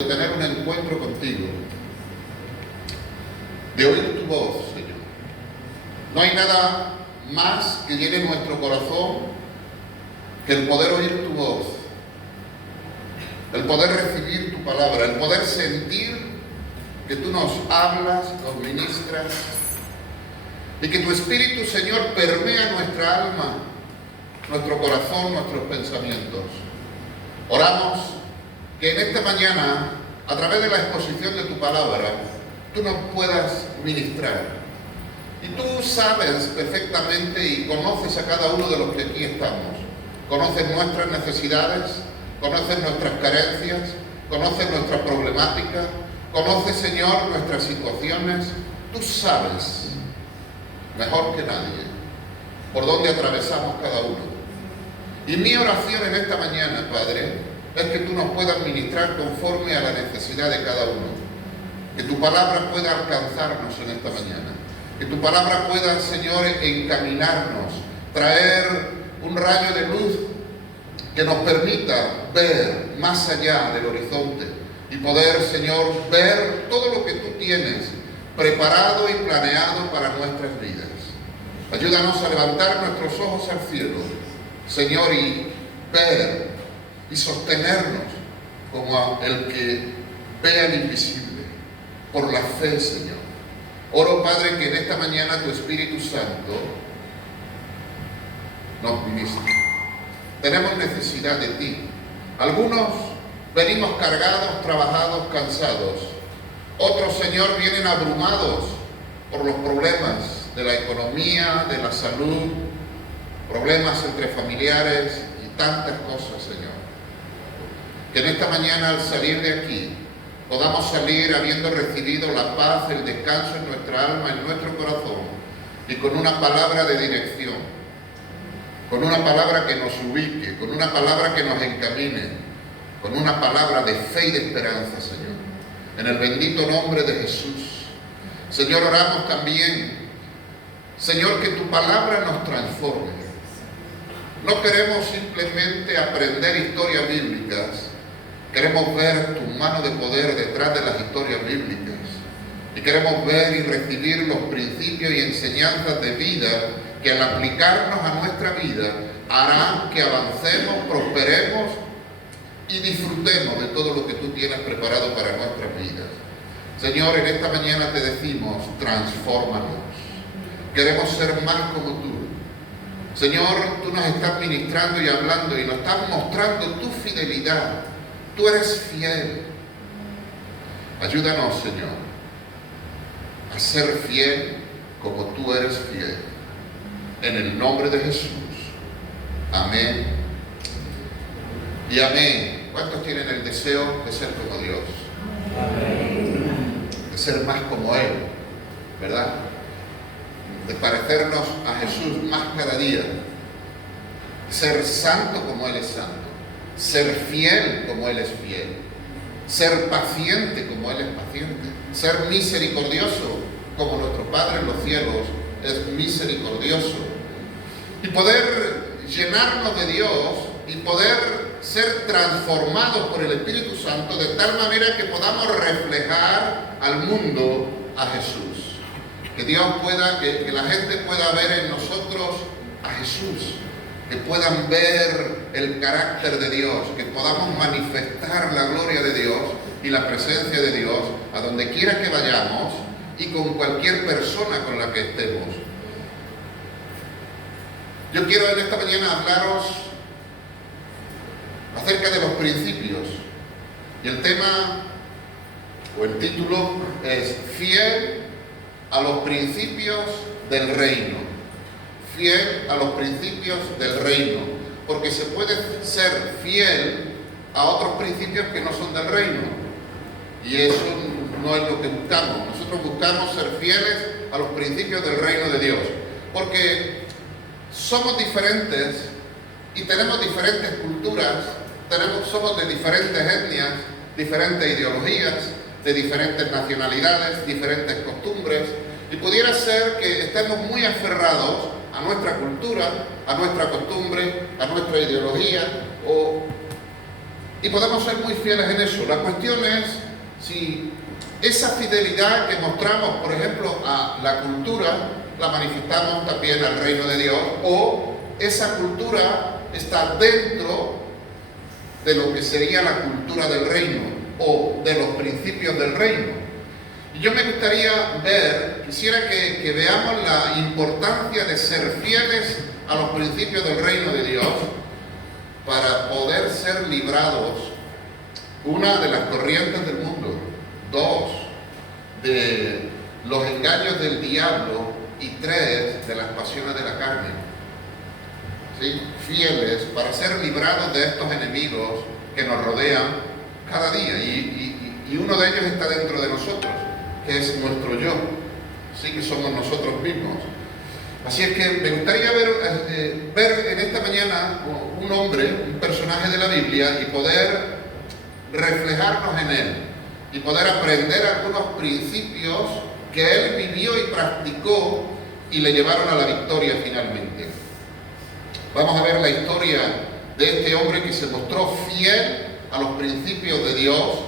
de tener un encuentro contigo, de oír tu voz, Señor. No hay nada más que llene nuestro corazón que el poder oír tu voz, el poder recibir tu palabra, el poder sentir que tú nos hablas, nos ministras, y que tu Espíritu, Señor, permea nuestra alma, nuestro corazón, nuestros pensamientos. Oramos que en esta mañana, a través de la exposición de tu palabra, tú nos puedas ministrar. Y tú sabes perfectamente y conoces a cada uno de los que aquí estamos. Conoces nuestras necesidades, conoces nuestras carencias, conoces nuestra problemática, conoces, Señor, nuestras situaciones. Tú sabes mejor que nadie por dónde atravesamos cada uno. Y mi oración en esta mañana, Padre, es que tú nos puedas ministrar conforme a la necesidad de cada uno. Que tu palabra pueda alcanzarnos en esta mañana. Que tu palabra pueda, Señor, encaminarnos, traer un rayo de luz que nos permita ver más allá del horizonte y poder, Señor, ver todo lo que tú tienes preparado y planeado para nuestras vidas. Ayúdanos a levantar nuestros ojos al cielo, Señor, y ver y sostenernos como el que ve al invisible, por la fe, Señor. Oro, Padre, que en esta mañana tu Espíritu Santo nos ministre. Tenemos necesidad de ti. Algunos venimos cargados, trabajados, cansados. Otros, Señor, vienen abrumados por los problemas de la economía, de la salud, problemas entre familiares y tantas cosas, Señor. Que en esta mañana, al salir de aquí, podamos salir habiendo recibido la paz, el descanso en nuestra alma, en nuestro corazón, y con una palabra de dirección, con una palabra que nos ubique, con una palabra que nos encamine, con una palabra de fe y de esperanza, Señor. En el bendito nombre de Jesús. Señor, oramos también, Señor, que tu palabra nos transforme. No queremos simplemente aprender historias bíblicas. Queremos ver tu mano de poder detrás de las historias bíblicas. Y queremos ver y recibir los principios y enseñanzas de vida que al aplicarnos a nuestra vida harán que avancemos, prosperemos y disfrutemos de todo lo que tú tienes preparado para nuestras vidas. Señor, en esta mañana te decimos, transfórmanos. Queremos ser más como tú. Señor, tú nos estás ministrando y hablando y nos estás mostrando tu fidelidad. Tú eres fiel. Ayúdanos, Señor, a ser fiel como tú eres fiel. En el nombre de Jesús. Amén. Y amén. ¿Cuántos tienen el deseo de ser como Dios? Amén. De ser más como Él, ¿verdad? De parecernos a Jesús más cada día. Ser santo como Él es santo. Ser fiel como Él es fiel. Ser paciente como Él es paciente. Ser misericordioso como nuestro Padre en los cielos es misericordioso. Y poder llenarnos de Dios y poder ser transformados por el Espíritu Santo de tal manera que podamos reflejar al mundo a Jesús. Que Dios pueda, que la gente pueda ver en nosotros a Jesús. Que puedan ver el carácter de Dios, que podamos manifestar la gloria de Dios y la presencia de Dios a donde quiera que vayamos y con cualquier persona con la que estemos. Yo quiero en esta mañana hablaros acerca de los principios. Y el tema, o el título, es Fiel a los principios del reino. Fiel a los principios del reino, porque se puede ser fiel a otros principios que no son del reino, y eso no es lo que buscamos. Nosotros buscamos ser fieles a los principios del reino de Dios, porque somos diferentes y tenemos diferentes culturas, somos de diferentes etnias, diferentes ideologías, de diferentes nacionalidades, diferentes costumbres, y pudiera ser que estemos muy aferrados a nuestra cultura, a nuestra costumbre, a nuestra ideología, o Y podemos ser muy fieles en eso. La cuestión es si esa fidelidad que mostramos, por ejemplo, a la cultura, la manifestamos también al reino de Dios, o esa cultura está dentro de lo que sería la cultura del reino, o de los principios del reino. Y yo me gustaría quisiera que veamos la importancia de ser fieles a los principios del reino de Dios para poder ser librados, una, de las corrientes del mundo, dos, de los engaños del diablo, y tres, de las pasiones de la carne. ¿Sí? Fieles para ser librados de estos enemigos que nos rodean cada día, y uno de ellos está dentro de nosotros, que es nuestro yo, sí, que somos nosotros mismos. Así es que me gustaría ver en esta mañana un hombre, un personaje de la Biblia, y poder reflejarnos en él, y poder aprender algunos principios que él vivió y practicó y le llevaron a la victoria finalmente. Vamos a ver la historia de este hombre que se mostró fiel a los principios de Dios.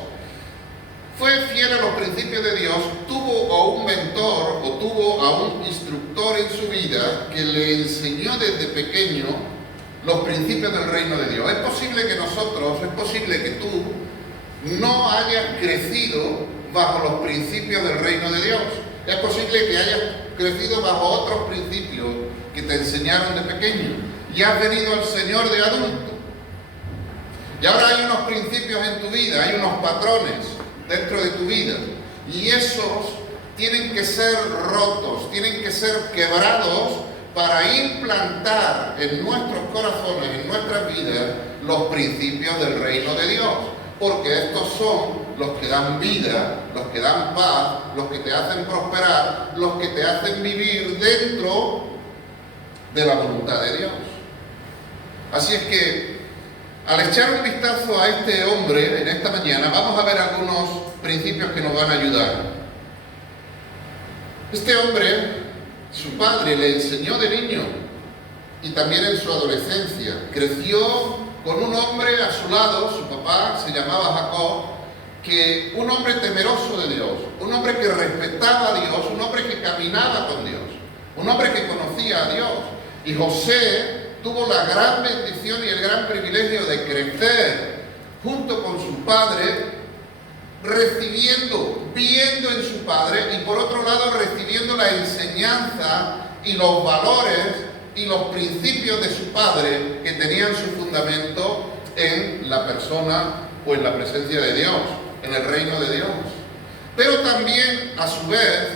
Fue fiel a los principios de Dios, tuvo a un mentor o tuvo a un instructor en su vida que le enseñó desde pequeño los principios del reino de Dios. Es posible que tú no hayas crecido bajo los principios del reino de Dios. Es posible que hayas crecido bajo otros principios que te enseñaron de pequeño y has venido al Señor de adulto. Y ahora hay unos principios en tu vida, hay unos patrones dentro de tu vida, y esos tienen que ser rotos, tienen que ser quebrados para implantar en nuestros corazones, en nuestras vidas, los principios del reino de Dios, porque estos son los que dan vida, los que dan paz, los que te hacen prosperar, los que te hacen vivir dentro de la voluntad de Dios. Así es que al echar un vistazo a este hombre en esta mañana, vamos a ver algunos principios que nos van a ayudar. Este hombre, su padre le enseñó de niño y también en su adolescencia. Creció con un hombre a su lado, su papá se llamaba Jacob, un hombre temeroso de Dios, un hombre que respetaba a Dios, un hombre que caminaba con Dios, un hombre que conocía a Dios. Y José tuvo la gran bendición y el gran privilegio de crecer junto con su padre, viendo en su padre, y por otro lado recibiendo la enseñanza y los valores y los principios de su padre, que tenían su fundamento en la persona o en la presencia de Dios, en el reino de Dios. Pero también, a su vez,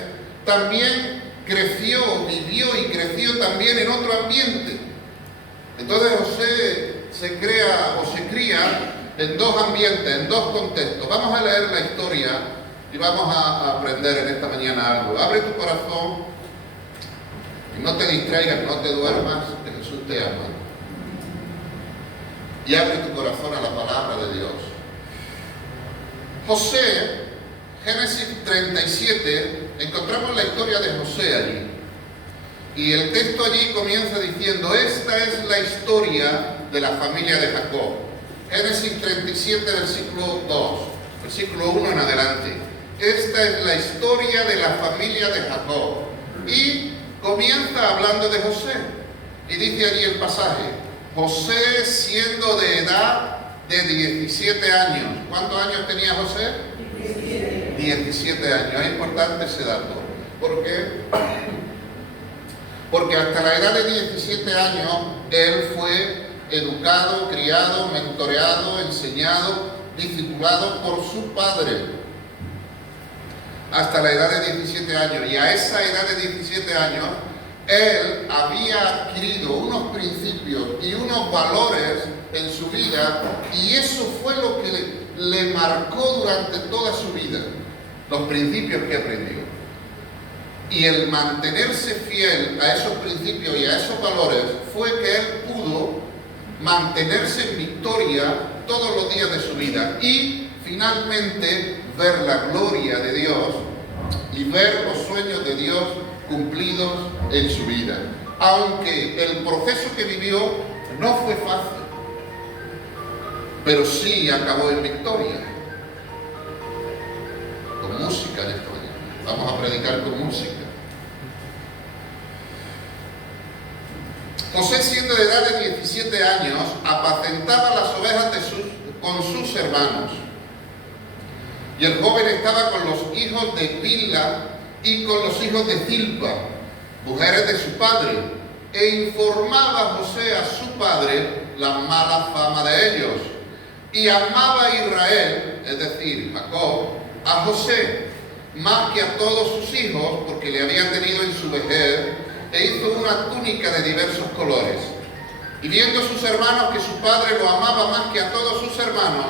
también vivió y creció también en otro ambiente. Entonces José se cría en dos ambientes, en dos contextos. Vamos a leer la historia y vamos a aprender en esta mañana algo. Abre tu corazón y no te distraigas, no te duermas, que Jesús te ama. Y abre tu corazón a la palabra de Dios. José, Génesis 37, encontramos la historia de José allí. Y el texto allí comienza diciendo: esta es la historia de la familia de Jacob. Génesis 37, versículo 2, versículo 1 en adelante. Esta es la historia de la familia de Jacob. Y comienza hablando de José. Y dice allí el pasaje: José, siendo de edad de 17 años. ¿Cuántos años tenía José? 17 años. Es importante ese dato. ¿Por qué? Porque hasta la edad de 17 años él fue educado, criado, mentoreado, enseñado, discipulado por su padre. Hasta la edad de 17 años. Y a esa edad de 17 años, él había adquirido unos principios y unos valores en su vida, y eso fue lo que le marcó durante toda su vida, los principios que aprendió. Y el mantenerse fiel a esos principios y a esos valores fue que él pudo mantenerse en victoria todos los días de su vida y finalmente ver la gloria de Dios y ver los sueños de Dios cumplidos en su vida. Aunque el proceso que vivió no fue fácil. pero sí acabó en victoria. Con música en esta mañana. Vamos a predicar con música. José, siendo de edad de 17 años, apacentaba las ovejas con sus hermanos. Y el joven estaba con los hijos de Bilha y con los hijos de Zilpa, mujeres de su padre, e informaba a José a su padre la mala fama de ellos. Y amaba a Israel, es decir, Jacob, a José, más que a todos sus hijos, porque le había tenido en su vejez, e hizo una túnica de diversos colores. Y viendo sus hermanos que su padre lo amaba más que a todos sus hermanos,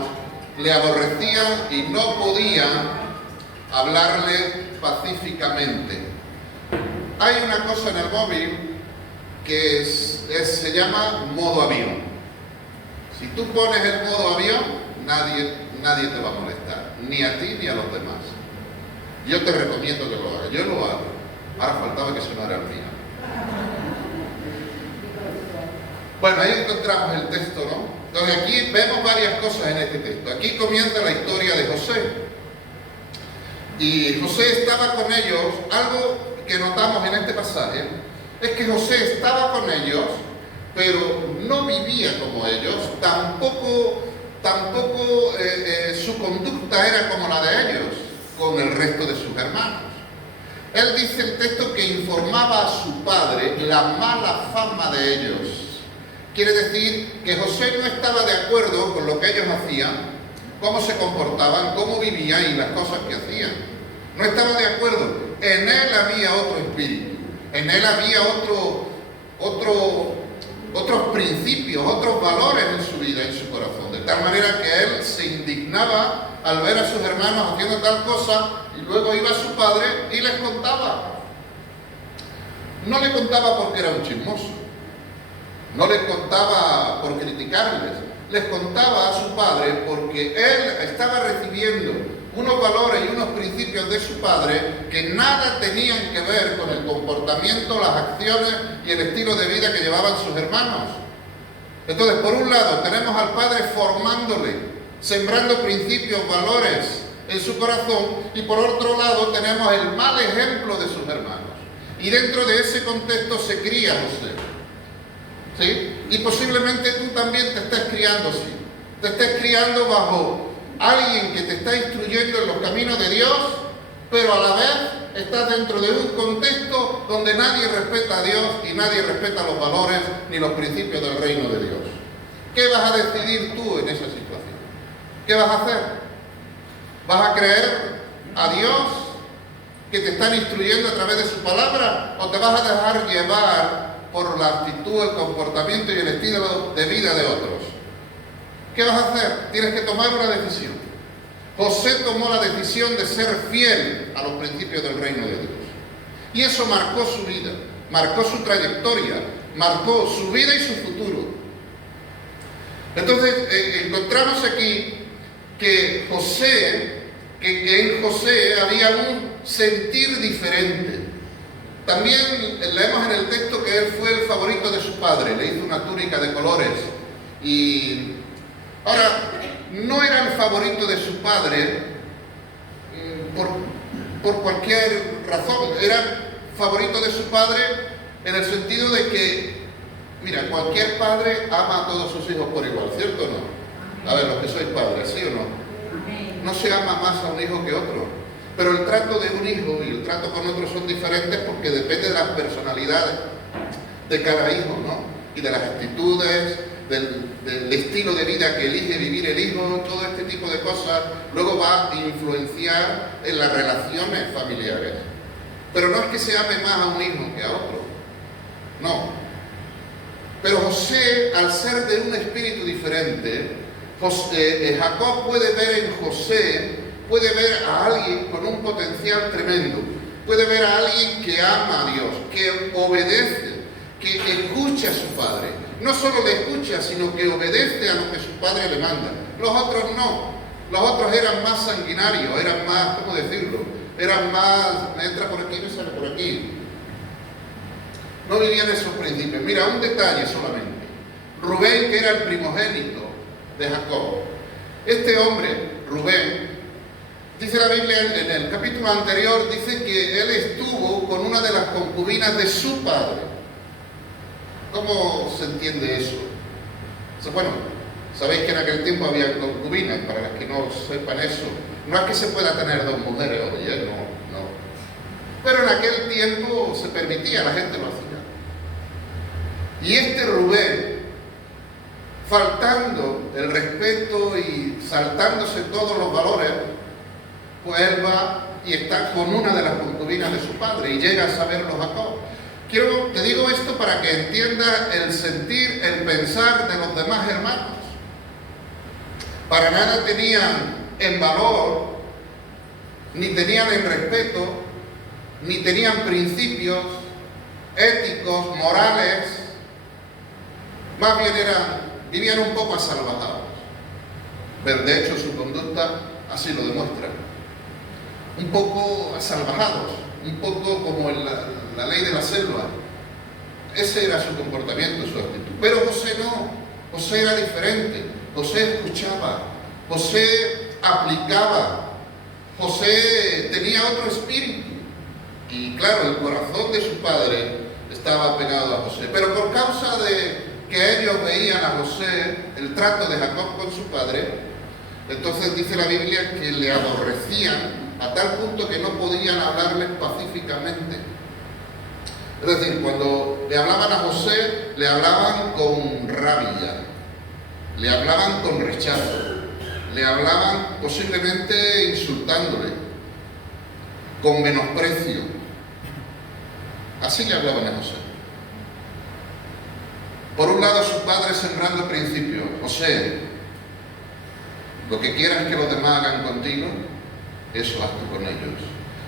le aborrecían y no podían hablarle pacíficamente. Hay una cosa en el móvil que se llama modo avión. Si tú pones el modo avión, nadie te va a molestar, ni a ti ni a los demás. Yo te recomiendo que lo hagas. Yo lo hago. Ahora faltaba que sonara el mío. Bueno, ahí encontramos el texto, ¿no? Entonces aquí vemos varias cosas en este texto. Aquí comienza la historia de José. Y José estaba con ellos. Algo que notamos en este pasaje es que José estaba con ellos, pero no vivía como ellos, tampoco su conducta era como la de ellos, con el resto de sus hermanos. Él dice el texto que informaba a su padre la mala fama de ellos. Quiere decir que José no estaba de acuerdo con lo que ellos hacían, cómo se comportaban, cómo vivían y las cosas que hacían. No estaba de acuerdo. En él había otro espíritu, en él había otros principios, otros valores en su vida, en su corazón. De tal manera que él se indignaba al ver a sus hermanos haciendo tal cosa y luego iba a su padre y les contaba. No le contaba porque era un chismoso. No les contaba por criticarles, les contaba a su padre porque él estaba recibiendo unos valores y unos principios de su padre que nada tenían que ver con el comportamiento, las acciones y el estilo de vida que llevaban sus hermanos. Entonces, por un lado, tenemos al padre formándole, sembrando principios, valores en su corazón, y por otro lado tenemos el mal ejemplo de sus hermanos. Y dentro de ese contexto se cría José. ¿Sí? Y posiblemente tú también te estés criando así. Te estés criando bajo alguien que te está instruyendo en los caminos de Dios, pero a la vez estás dentro de un contexto donde nadie respeta a Dios y nadie respeta los valores ni los principios del reino de Dios. ¿Qué vas a decidir tú en esa situación? ¿Qué vas a hacer? ¿Vas a creer a Dios que te están instruyendo a través de su palabra, o te vas a dejar llevar por la actitud, el comportamiento y el estilo de vida de otros? ¿Qué vas a hacer? Tienes que tomar una decisión. José tomó la decisión de ser fiel a los principios del reino de Dios. Y eso marcó su vida, marcó su trayectoria, marcó su vida y su futuro. Entonces, encontramos aquí que en José había un sentir diferente. También leemos en el texto que él fue el favorito de su padre, le hizo una túnica de colores. Y ahora, no era el favorito de su padre por cualquier razón, era favorito de su padre en el sentido de que, mira, cualquier padre ama a todos sus hijos por igual, ¿cierto o no? A ver, los que sois padres, ¿sí o no? No se ama más a un hijo que a otro. Pero el trato de un hijo y el trato con otros son diferentes porque depende de las personalidades de cada hijo, ¿no? Y de las actitudes, del estilo de vida que elige vivir el hijo, todo este tipo de cosas, luego va a influenciar en las relaciones familiares. Pero no es que se ame más a un hijo que a otro, no. Pero José, al ser de un espíritu diferente, Jacob puede ver en José, puede ver a alguien con un potencial tremendo, puede ver a alguien que ama a Dios, que obedece, que escucha a su padre. No solo le escucha, sino que obedece a lo que su padre le manda. Los otros no. Los otros eran más sanguinarios, eran más, ¿cómo decirlo? Eran más, me entra por aquí, me sale por aquí. No vivían esos principios. Mira, un detalle solamente. Rubén, que era el primogénito, de Jacob. Este hombre, Rubén, dice la Biblia en el capítulo anterior, dice que él estuvo con una de las concubinas de su padre. ¿Cómo se entiende eso? Bueno, sabéis que en aquel tiempo había concubinas, para las que no sepan eso. No es que se pueda tener dos mujeres hoy, no. Pero en aquel tiempo se permitía, la gente lo hacía. Y este Rubén, faltando el respeto y saltándose todos los valores, pues él va y está con una de las concubinas de su padre y llega a saberlo Jacob. Te digo esto para que entiendas el sentir, el pensar de los demás hermanos. Para nada tenían en valor, ni tenían en respeto, ni tenían principios éticos, morales. Más bien vivían un poco asalvajados. Pero de hecho su conducta así lo demuestra. Un poco asalvajados, un poco como en la ley de la selva. Ese era su comportamiento, su actitud. Pero José no, José era diferente. José escuchaba, José aplicaba, José tenía otro espíritu. Y claro, el corazón de su padre estaba pegado a José. Pero por causa de que ellos veían a José, el trato de Jacob con su padre, entonces dice la Biblia que le aborrecían a tal punto que no podían hablarles pacíficamente. Es decir, cuando le hablaban a José, le hablaban con rabia, le hablaban con rechazo, le hablaban posiblemente insultándole, con menosprecio. Así le hablaban a José. Por un lado, su padre sembrando principios. José, lo que quieras que los demás hagan contigo, eso haz tú con ellos.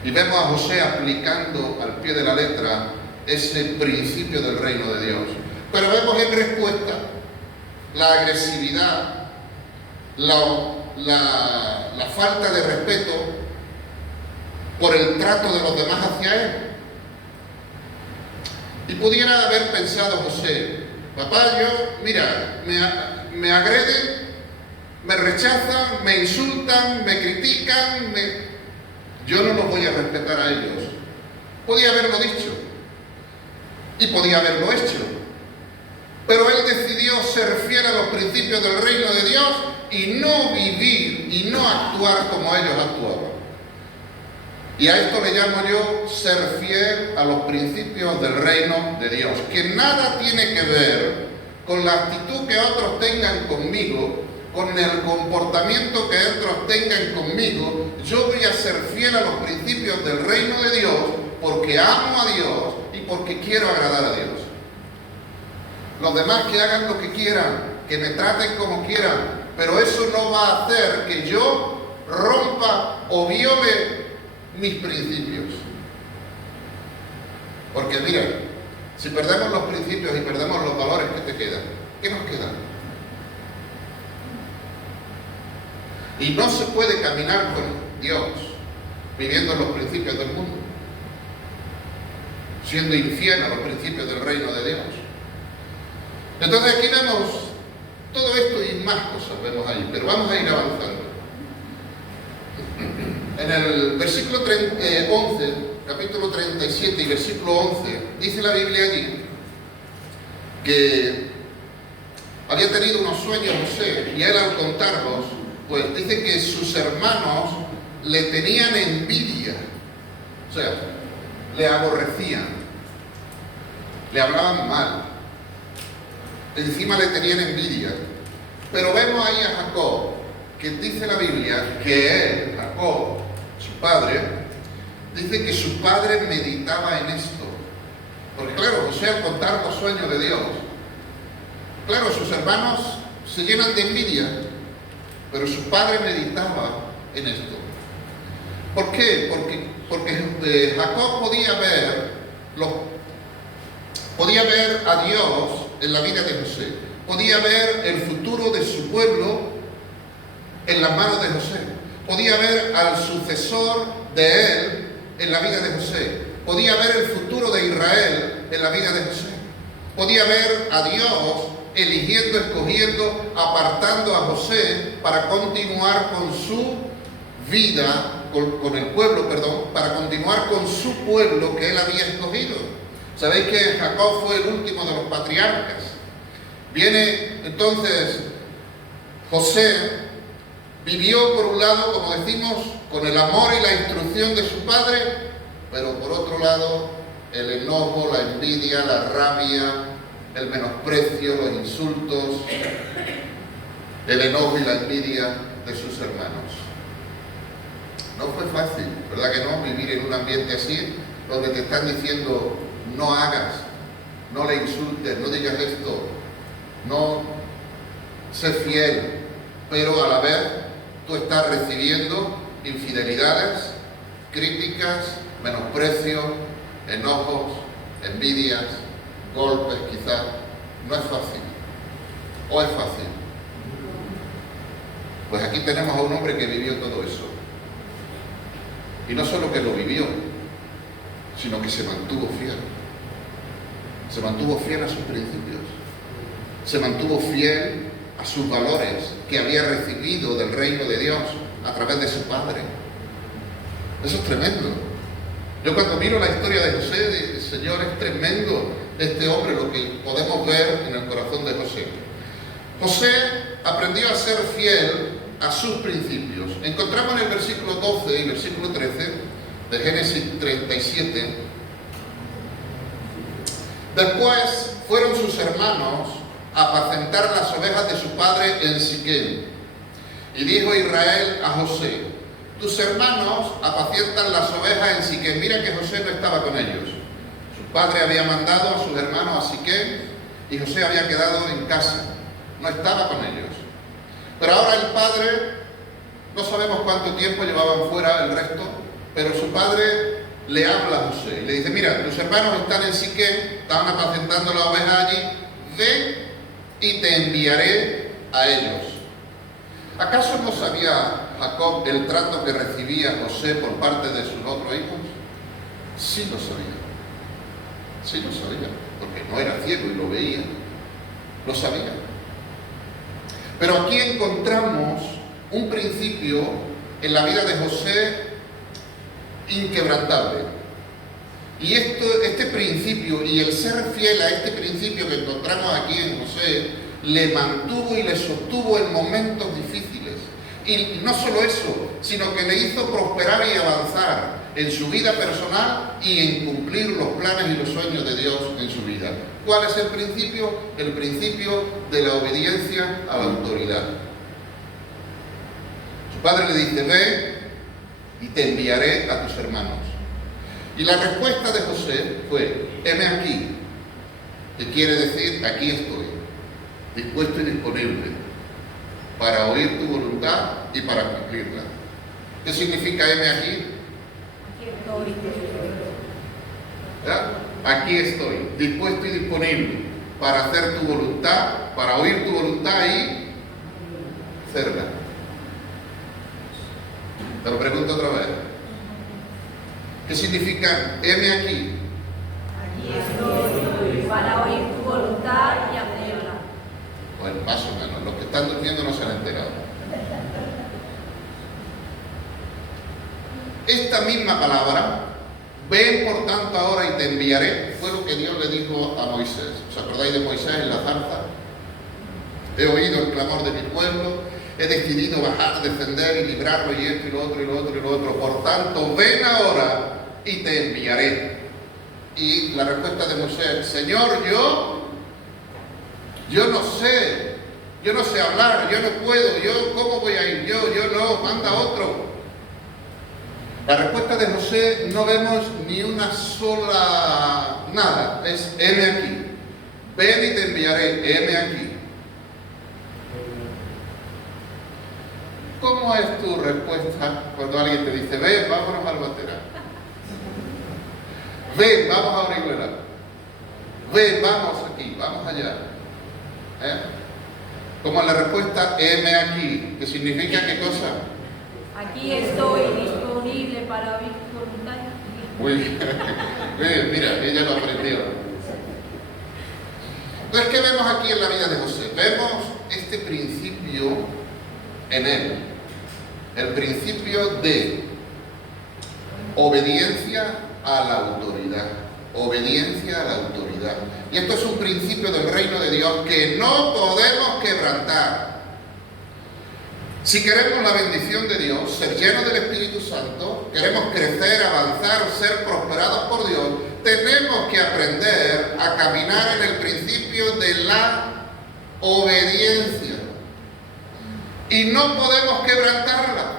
Y vemos a José aplicando al pie de la letra ese principio del reino de Dios. Pero vemos en respuesta la agresividad, la falta de respeto por el trato de los demás hacia él. Y pudiera haber pensado José, papá, mira, me agreden, me rechazan, me insultan, me critican, yo no los voy a respetar a ellos. Podía haberlo dicho y podía haberlo hecho, pero él decidió ser fiel a los principios del reino de Dios y no vivir y no actuar como ellos actuaban. Y a esto le llamo yo ser fiel a los principios del reino de Dios, que nada tiene que ver con la actitud que otros tengan conmigo, con el comportamiento que otros tengan conmigo. Yo voy a ser fiel a los principios del reino de Dios porque amo a Dios y porque quiero agradar a Dios. Los demás que hagan lo que quieran, que me traten como quieran, pero eso no va a hacer que yo rompa o viole mis principios. Porque mira, si perdemos los principios y perdemos los valores, ¿qué te queda? ¿Qué nos queda? Y no se puede caminar con Dios viviendo los principios del mundo, siendo infiel a los principios del reino de Dios. Entonces aquí vemos todo esto y más cosas vemos ahí, pero vamos a ir avanzando. En el versículo 11, capítulo 37 y versículo 11, dice la Biblia allí que había tenido unos sueños José, y él al contarlos, pues dice que sus hermanos le tenían envidia, o sea, le aborrecían, le hablaban mal, encima le tenían envidia. Pero vemos ahí a Jacob, que dice la Biblia que él, Jacob, su padre, dice que su padre meditaba en esto. Porque claro, José al contar los sueños de Dios, claro, sus hermanos se llenan de envidia, pero su padre meditaba en esto. ¿Por qué? Porque Jacob podía ver a Dios en la vida de José, podía ver el futuro de su pueblo en las manos de José, podía ver al sucesor de él en la vida de José, podía ver el futuro de Israel en la vida de José, podía ver a Dios eligiendo, escogiendo, apartando a José para continuar con su vida, con el pueblo, perdón, para continuar con su pueblo que él había escogido. Sabéis que Jacob fue el último de los patriarcas. Viene entonces José, vivió por un lado, como decimos, con el amor y la instrucción de su padre, pero por otro lado el enojo, la envidia, la rabia, el menosprecio, los insultos, el enojo y la envidia de sus hermanos. No fue fácil, ¿verdad que no? Vivir en un ambiente así, donde te están diciendo no hagas, no le insultes, no digas esto, no sé fiel, pero a la vez tú estás recibiendo infidelidades, críticas, menosprecio, enojos, envidias, golpes quizás. No es fácil. ¿O es fácil? Pues aquí tenemos a un hombre que vivió todo eso. Y no solo que lo vivió, sino que se mantuvo fiel. Se mantuvo fiel a sus principios. Se mantuvo fiel a sus valores que había recibido del reino de Dios a través de su padre. Eso es tremendo. Yo cuando miro la historia de José, digo, Señor, es tremendo este hombre, lo que podemos ver en el corazón de José. José aprendió a ser fiel a sus principios. Encontramos en el versículo 12 y versículo 13 de Génesis 37. Después fueron sus hermanos a apacentar las ovejas de su padre en Siquem. Y dijo Israel a José: tus hermanos apacientan las ovejas en Siquem. Mira que José no estaba con ellos. Su padre había mandado a sus hermanos a Siquem y José había quedado en casa. No estaba con ellos. Pero ahora el padre, no sabemos cuánto tiempo llevaban fuera el resto, pero su padre le habla a José y le dice: mira, tus hermanos están en Siquem, estaban apacentando la oveja allí, ve y te enviaré a ellos. ¿Acaso no sabía Jacob el trato que recibía José por parte de sus otros hijos? Sí lo sabía. Sí lo sabía, porque no era ciego y lo veía. Lo sabía. Pero aquí encontramos un principio en la vida de José inquebrantable. Y este principio y el ser fiel a este principio que encontramos aquí en José le mantuvo y le sostuvo en momentos difíciles. Y no solo eso, sino que le hizo prosperar y avanzar en su vida personal y en cumplir los planes y los sueños de Dios en su vida. ¿Cuál es el principio? El principio de la obediencia a la autoridad. Su padre le dice: ve y te enviaré a tus hermanos. Y la respuesta de José fue: heme aquí, que quiere decir aquí estoy, dispuesto y disponible para oír tu voluntad y para cumplirla. ¿Qué significa heme aquí? ¿Ya? Aquí estoy, dispuesto y disponible para hacer tu voluntad, para oír tu voluntad y hacerla. Te lo pregunto otra vez. ¿Qué significa heme aquí? Aquí estoy para oír tu voluntad y hacerla. Bueno, más o menos. Los que están durmiendo no se han enterado. Esta misma palabra, ven por tanto ahora y te enviaré, fue lo que Dios le dijo a Moisés. ¿Os acordáis de Moisés en la zarza? He oído el clamor de mi pueblo, he decidido bajar, defender y librarlo y esto y lo otro y lo otro y lo otro. Por tanto, ven ahora y te enviaré. Y la respuesta de Moisés: Señor, yo no sé hablar, yo no puedo, ¿cómo voy a ir? Yo no, manda otro. La respuesta de José no vemos ni una sola nada, es heme aquí, ven y te enviaré, heme aquí. ¿Cómo es tu respuesta cuando alguien te dice: ven, vámonos al Batera? Ven, vamos a Orihuela. Ven, vamos aquí, vamos allá. Como la respuesta heme aquí, que significa ¿qué cosa? Aquí estoy disponible para oír tu voluntad. Muy bien, mira, ella lo aprendió. Entonces, ¿qué vemos aquí en la vida de José? Vemos este principio en él, el principio de obediencia a la autoridad. Obediencia a la autoridad. Y esto es un principio del reino de Dios que no podemos quebrantar. Si queremos la bendición de Dios, ser llenos del Espíritu Santo, queremos crecer, avanzar, ser prosperados por Dios, tenemos que aprender a caminar en el principio de la obediencia. Y no podemos quebrantarla.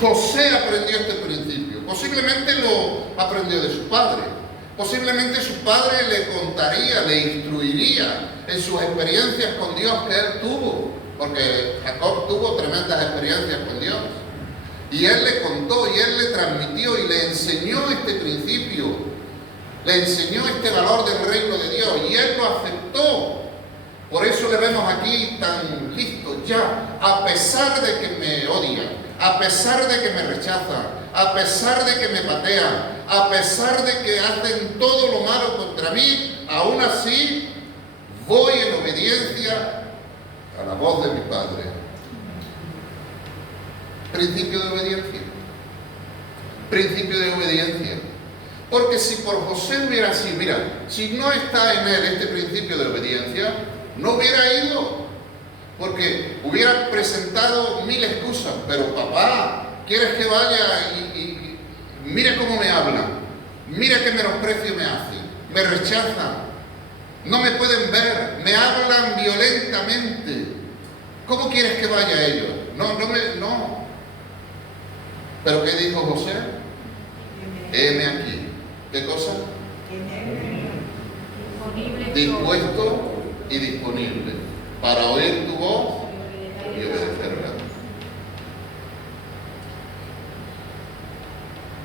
José aprendió este principio. Posiblemente lo aprendió de su padre. Posiblemente su padre le contaría, le instruiría en sus experiencias con Dios que él tuvo. Porque Jacob tuvo tremendas experiencias con Dios. Y él le contó, y él le transmitió, y le enseñó este principio. Le enseñó este valor del reino de Dios. Y él lo aceptó. Por eso le vemos aquí tan listo ya. A pesar de que me odian, a pesar de que me rechazan, a pesar de que me patean, a pesar de que hacen todo lo malo contra mí, aún así voy en obediencia a la voz de mi Padre. Principio de obediencia. Principio de obediencia. Porque si por José hubiera sido, mira, si no está en él este principio de obediencia, no hubiera ido. Porque hubiera presentado mil excusas. Pero papá, ¿quieres que vaya? Y mira cómo me hablan. Mira qué menosprecio me hacen. Me rechazan. No me pueden ver, me hablan violentamente. ¿Cómo quieres que vaya a ellos? No. ¿Pero qué dijo José? Heme aquí. ¿Qué cosa? Dispuesto y disponible para oír tu voz y obedecerla.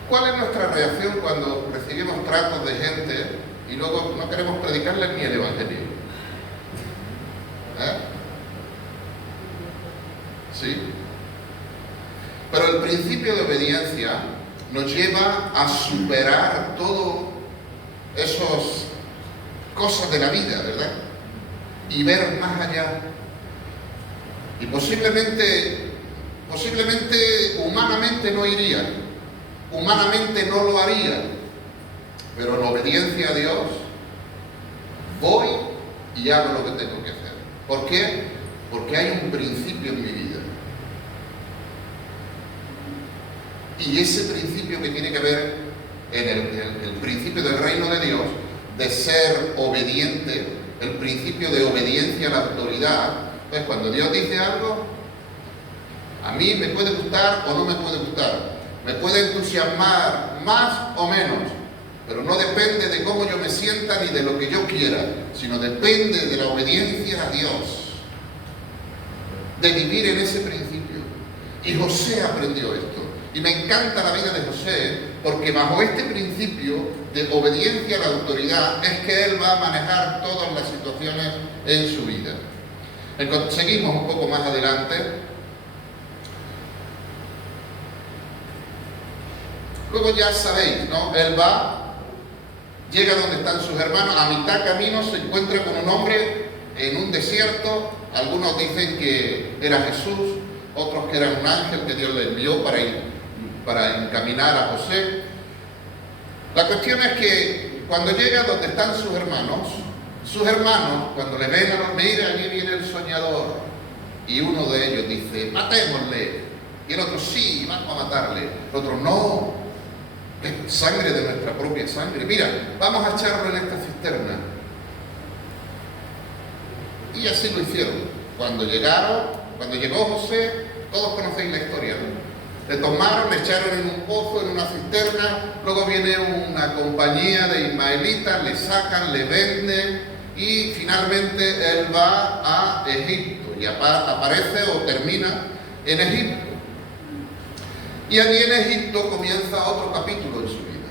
¿Cuál es nuestra reacción cuando recibimos tratos de gente y luego no queremos predicarles ni el Evangelio? ¿Sí? Pero el principio de obediencia nos lleva a superar todas esas cosas de la vida, ¿verdad? Y ver más allá. Y posiblemente humanamente no iría, humanamente no lo haría, pero en obediencia a Dios voy y hago lo que tengo que hacer. ¿Por qué? Porque hay un principio en mi vida. Y ese principio que tiene que ver en el principio del reino de Dios, de ser obediente, el principio de obediencia a la autoridad, pues cuando Dios dice algo, a mí me puede gustar o no me puede gustar, me puede entusiasmar más o menos, pero no depende de cómo yo me sienta ni de lo que yo quiera, sino depende de la obediencia a Dios, de vivir en ese principio. Y José aprendió esto. Y me encanta la vida de José, porque bajo este principio de obediencia a la autoridad es que él va a manejar todas las situaciones en su vida. Seguimos un poco más adelante. Luego ya sabéis, ¿no? Él llega donde están sus hermanos, a mitad camino se encuentra con un hombre en un desierto. Algunos dicen que era Jesús, otros que era un ángel que Dios le envió para encaminar a José. La cuestión es que cuando llega donde están sus hermanos cuando le ven mira, allí viene el soñador, y uno de ellos dice, matémosle, y el otro, sí, vamos a matarle, el otro, no, es sangre de nuestra propia sangre, mira, vamos a echarlo en esta cisterna. Y así lo hicieron. Cuando llegó José, todos conocéis la historia, ¿no? Le tomaron, le echaron en un pozo, en una cisterna, luego viene una compañía de ismaelitas, le sacan, le venden y finalmente él va a Egipto y aparece o termina en Egipto. Y allí en Egipto comienza otro capítulo en su vida,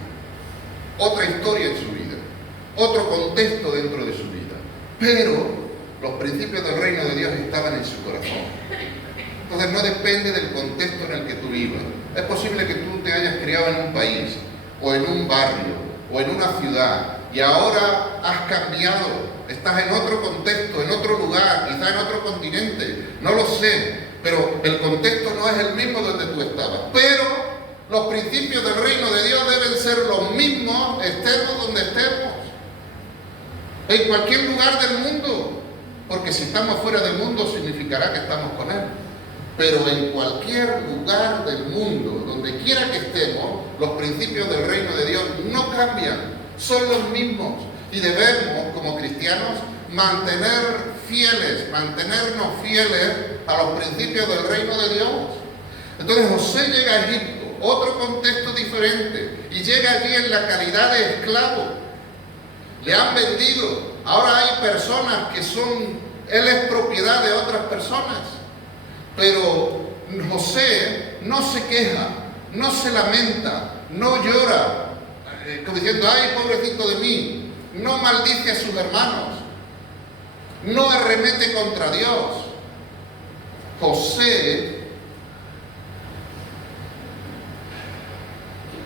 otra historia en su vida, otro contexto dentro de su vida. Pero los principios del reino de Dios estaban en su corazón. Entonces no depende del contexto en el que tú vivas. Es posible que tú te hayas criado en un país, o en un barrio, o en una ciudad, y ahora has cambiado, estás en otro contexto, en otro lugar, quizás en otro continente, no lo sé, pero el contexto no es el mismo donde tú estabas. Pero los principios del reino de Dios deben ser los mismos, estemos donde estemos, en cualquier lugar del mundo, porque si estamos fuera del mundo significará que estamos con Él. Pero en cualquier lugar del mundo, donde quiera que estemos, los principios del reino de Dios no cambian, son los mismos. Y debemos, como cristianos, mantenernos fieles a los principios del reino de Dios. Entonces José llega a Egipto, otro contexto diferente, y llega allí en la calidad de esclavo. Le han vendido. Ahora hay personas que él es propiedad de otras personas. Pero José no se queja, no se lamenta, no llora, como diciendo, ay, pobrecito de mí, no maldice a sus hermanos, no arremete contra Dios. José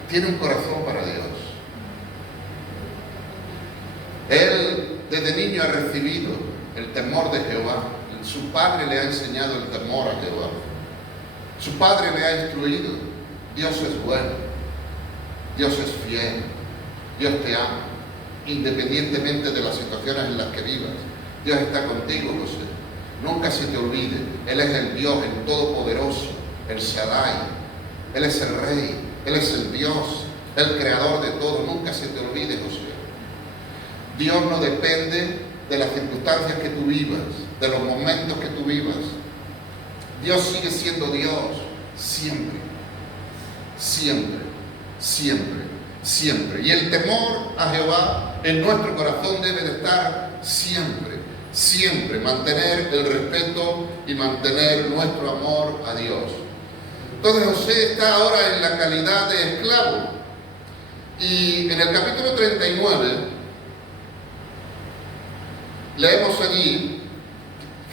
tiene un corazón para Dios. Él desde niño ha recibido el temor de Jehová. Su padre le ha enseñado el temor a Jehová. Su padre le ha instruido. Dios es bueno. Dios es fiel. Dios te ama. Independientemente de las situaciones en las que vivas. Dios está contigo, José. Nunca se te olvide. Él es el Dios, el Todopoderoso, el Shaddai. Él es el Rey. Él es el Dios, el Creador de todo. Nunca se te olvide, José. Dios no depende de las circunstancias que tú vivas, de los momentos que tú vivas. Dios sigue siendo Dios siempre, siempre, siempre, siempre. Y el temor a Jehová en nuestro corazón debe de estar siempre, siempre. Mantener el respeto y mantener nuestro amor a Dios. Entonces José está ahora en la calidad de esclavo. Y en el capítulo 39, leemos allí,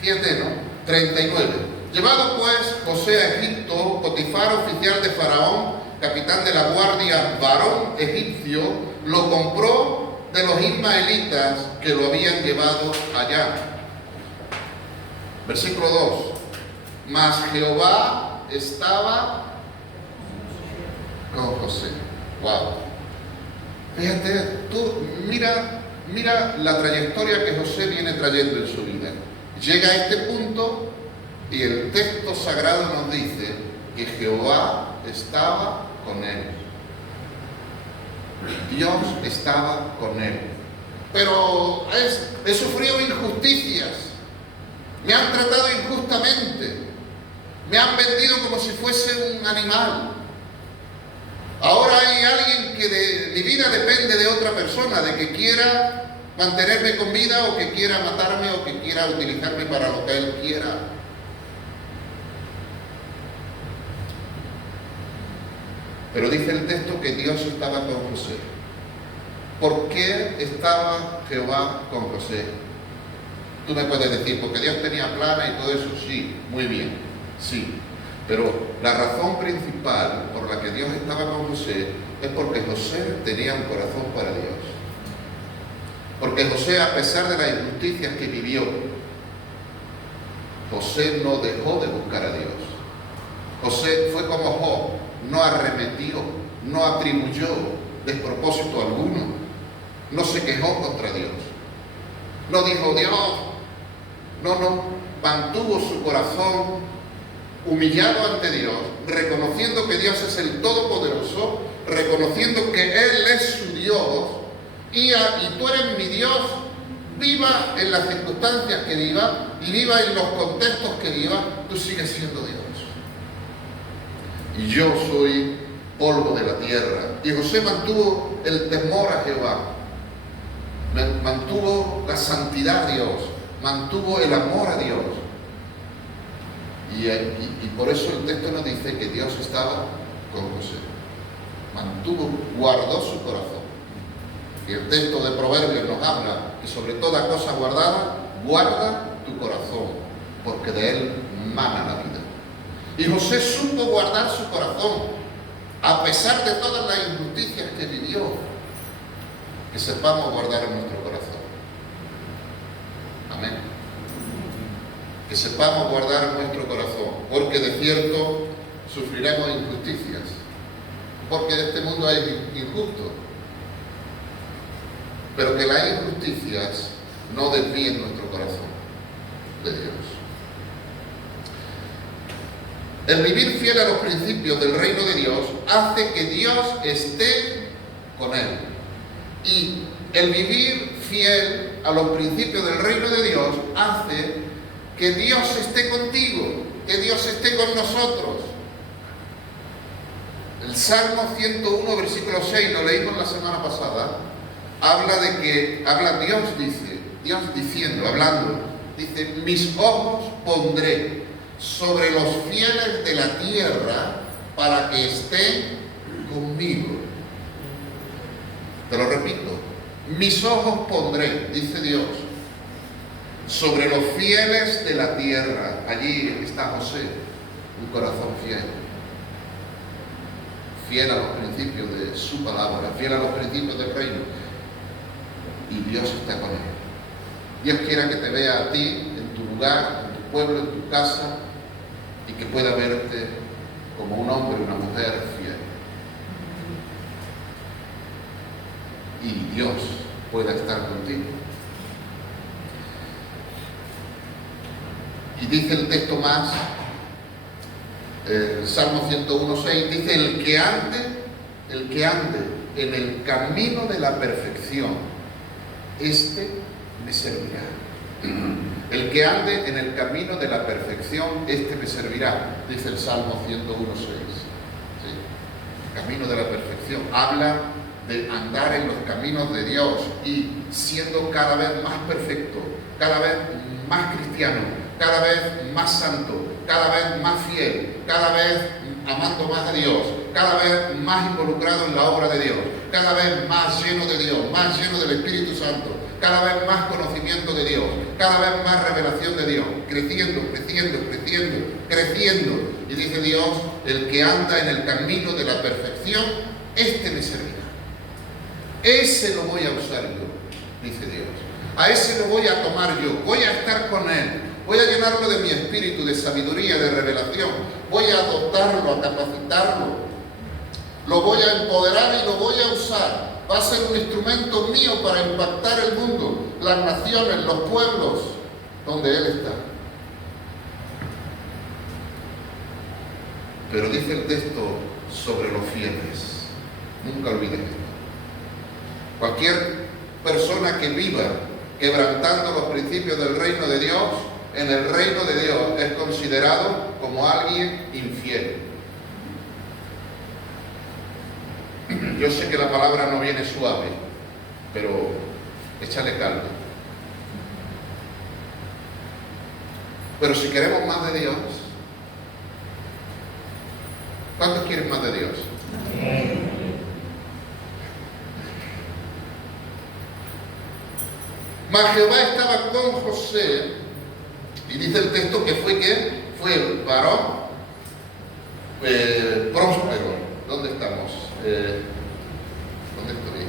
fíjate, ¿no? 39. Llevado pues José a Egipto, Potifar, oficial de Faraón, capitán de la guardia, varón egipcio, lo compró de los ismaelitas que lo habían llevado allá. Versículo 2. Mas Jehová estaba con José. Wow. Fíjate, tú mira la trayectoria que José viene trayendo en su vida. Llega a este punto y el texto sagrado nos dice que Jehová estaba con él. Dios estaba con él. Pero he sufrido injusticias. Me han tratado injustamente. Me han vendido como si fuese un animal. Ahora hay alguien que de mi vida depende de otra persona, de que quiera mantenerme con vida o que quiera matarme o que quiera utilizarme para lo que él quiera. Pero dice el texto que Dios estaba con José. ¿Por qué estaba Jehová con José? Tú me puedes decir, porque Dios tenía planes y todo eso, sí, muy bien, sí. Pero la razón principal por la que Dios estaba con José es porque José tenía un corazón para Dios. Porque José, a pesar de las injusticias que vivió, José no dejó de buscar a Dios. José fue como Job, no arremetió, no atribuyó despropósito alguno, no se quejó contra Dios, no dijo Dios, no, mantuvo su corazón humillado ante Dios, reconociendo que Dios es el Todopoderoso, reconociendo que Él es su Dios, y tú eres mi Dios, viva en las circunstancias que viva, y viva en los contextos que viva, tú sigues siendo Dios. Y yo soy polvo de la tierra. Y José mantuvo el temor a Jehová, mantuvo la santidad a Dios, mantuvo el amor a Dios. Y por eso el texto nos dice que Dios estaba con José. Guardó su corazón. Y el texto de Proverbios nos habla que sobre toda cosa guardada, guarda tu corazón, porque de él mana la vida. Y José supo guardar su corazón, a pesar de todas las injusticias que vivió. que sepamos guardar en nuestro corazón. Amén. Que sepamos guardar en nuestro corazón, porque de cierto sufriremos injusticias, porque en este mundo hay injustos, pero que las injusticias no desvíen nuestro corazón de Dios. El vivir fiel a los principios del reino de Dios hace que Dios esté con él. Y el vivir fiel a los principios del reino de Dios hace que Dios esté contigo, que Dios esté con nosotros. El Salmo 101, versículo 6, lo leímos la semana pasada, habla Dios, dice, Dios diciendo, hablando, dice, mis ojos pondré sobre los fieles de la tierra para que estén conmigo. Te lo repito, mis ojos pondré, dice Dios, sobre los fieles de la tierra. Allí está José, un corazón fiel. Fiel a los principios de su palabra, fiel a los principios del reino. Y Dios está con él. Dios quiera que te vea a ti, en tu lugar, en tu pueblo, en tu casa, y que pueda verte como un hombre y una mujer fiel. Y Dios pueda estar contigo. Y dice el texto más, el Salmo 101:6, dice, el que ande en el camino de la perfección, este me servirá. El que ande en el camino de la perfección, este me servirá, dice el Salmo 101:6. ¿Sí? El camino de la perfección habla de andar en los caminos de Dios y siendo cada vez más perfecto, cada vez más cristiano, cada vez más santo, cada vez más fiel, cada vez amando más a Dios, cada vez más involucrado en la obra de Dios, cada vez más lleno de Dios, más lleno del Espíritu Santo, cada vez más conocimiento de Dios, cada vez más revelación de Dios, creciendo. Y dice Dios, el que anda en el camino de la perfección, este me servirá. Ese lo voy a usar yo, dice Dios. A ese lo voy a tomar yo, voy a estar con él, voy a llenarlo de mi espíritu, de sabiduría, de revelación, voy a dotarlo, a capacitarlo, lo voy a empoderar y lo voy a usar. Va a ser un instrumento mío para impactar el mundo, las naciones, los pueblos donde Él está. Pero dice el texto sobre los fieles. Nunca olvides esto. Cualquier persona que viva quebrantando los principios del reino de Dios, en el reino de Dios es considerado como alguien infiel. Yo sé que la palabra no viene suave, pero échale caldo. Pero si queremos más de Dios, ¿cuántos quieren más de Dios? Mas Jehová estaba con José, y dice el texto que fue varón próspero. ¿Dónde estamos? ¿Dónde estoy?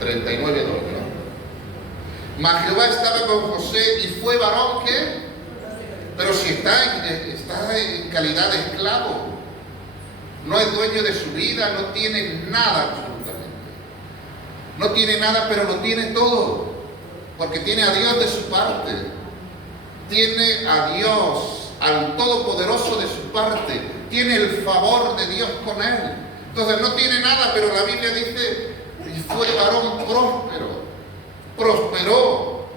39:2, ¿no? Mas Jehová estaba con José y fue varón ¿qué? Pero si está en calidad de esclavo, no es dueño de su vida, no tiene nada absolutamente. No tiene nada, pero lo tiene todo. Porque tiene a Dios de su parte, tiene a Dios, al Todopoderoso de su parte, tiene el favor de Dios con él. Entonces no tiene nada, pero la Biblia dice, y fue varón próspero, prosperó.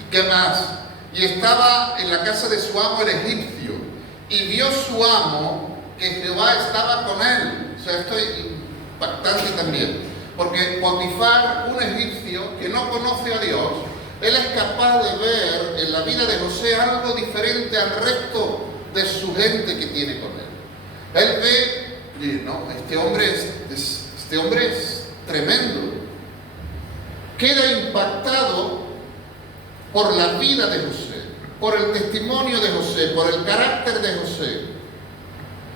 ¿Y qué más? Y estaba en la casa de su amo el egipcio, y vio su amo que Jehová estaba con él. O sea, esto es impactante también. Porque Potifar, un egipcio que no conoce a Dios, él es capaz de ver en la vida de José algo diferente al resto de su gente que tiene con él. Él ve, no, este hombre es tremendo. Queda impactado por la vida de José, por el testimonio de José, por el carácter de José,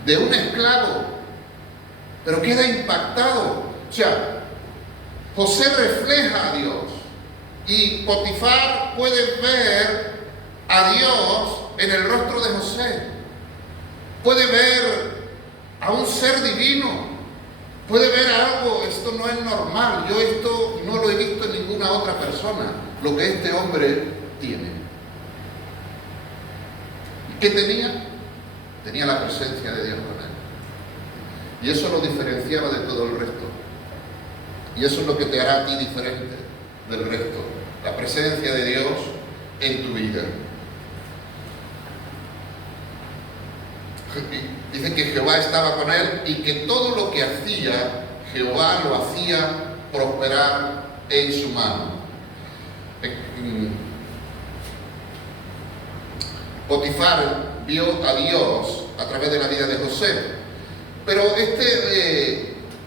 de un esclavo, pero queda impactado. O sea, José refleja a Dios y Potifar puede ver a Dios en el rostro de José. Puede ver a un ser divino. Puede ver algo, esto no es normal. Yo esto no lo he visto en ninguna otra persona, lo que este hombre tiene. ¿Qué tenía? Tenía la presencia de Dios con él. Y eso lo diferenciaba de todo el resto. Y eso es lo que te hará a ti diferente del resto. La presencia de Dios en tu vida. Dice que Jehová estaba con él y que todo lo que hacía, Jehová lo hacía prosperar en su mano. Potifar vio a Dios a través de la vida de José. Pero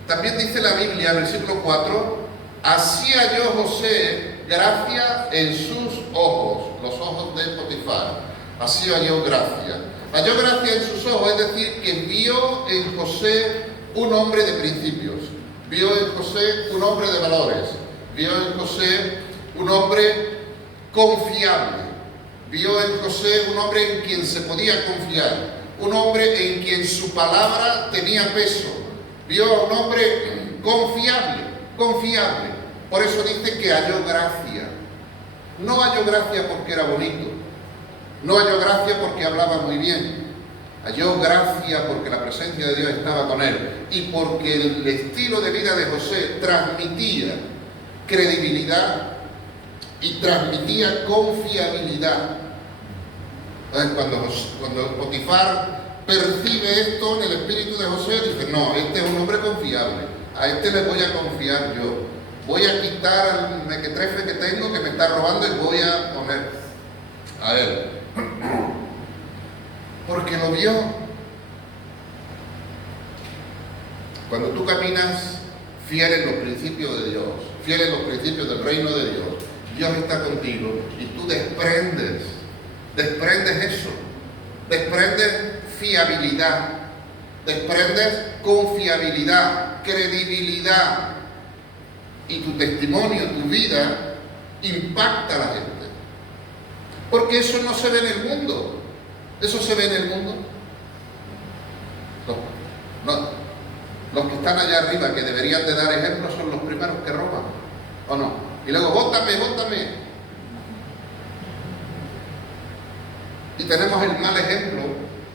también dice la Biblia, versículo 4, así halló José gracia en sus ojos, los ojos de Potifar. Así halló gracia. Halló gracia en sus ojos, es decir, que vio en José un hombre de principios. Vio en José un hombre de valores. Vio en José un hombre confiable. Vio en José un hombre en quien se podía confiar. Un hombre en quien su palabra tenía peso. Vio a un hombre confiable. Por eso dice que halló gracia. No halló gracia porque era bonito. No halló gracia porque hablaba muy bien. Halló gracia porque la presencia de Dios estaba con él. Y porque el estilo de vida de José transmitía credibilidad y transmitía confiabilidad. Entonces, cuando Potifar percibe esto en el espíritu de José, dice, no, este es un hombre confiable, a este le voy a confiar yo, voy a quitar al mequetrefe que tengo que me está robando y voy a poner a él, porque lo vio. Cuando tú caminas fiel en los principios de Dios, fiel en los principios del reino de Dios, Dios está contigo y tú desprendes eso, desprendes fiabilidad, desprendes confiabilidad, credibilidad, y tu testimonio, tu vida impacta a la gente, porque eso no se ve en el mundo. ¿Eso se ve en el mundo? No. Los que están allá arriba, que deberían de dar ejemplo, son los primeros que roban, ¿o no? Y luego, bótame. Y tenemos el mal ejemplo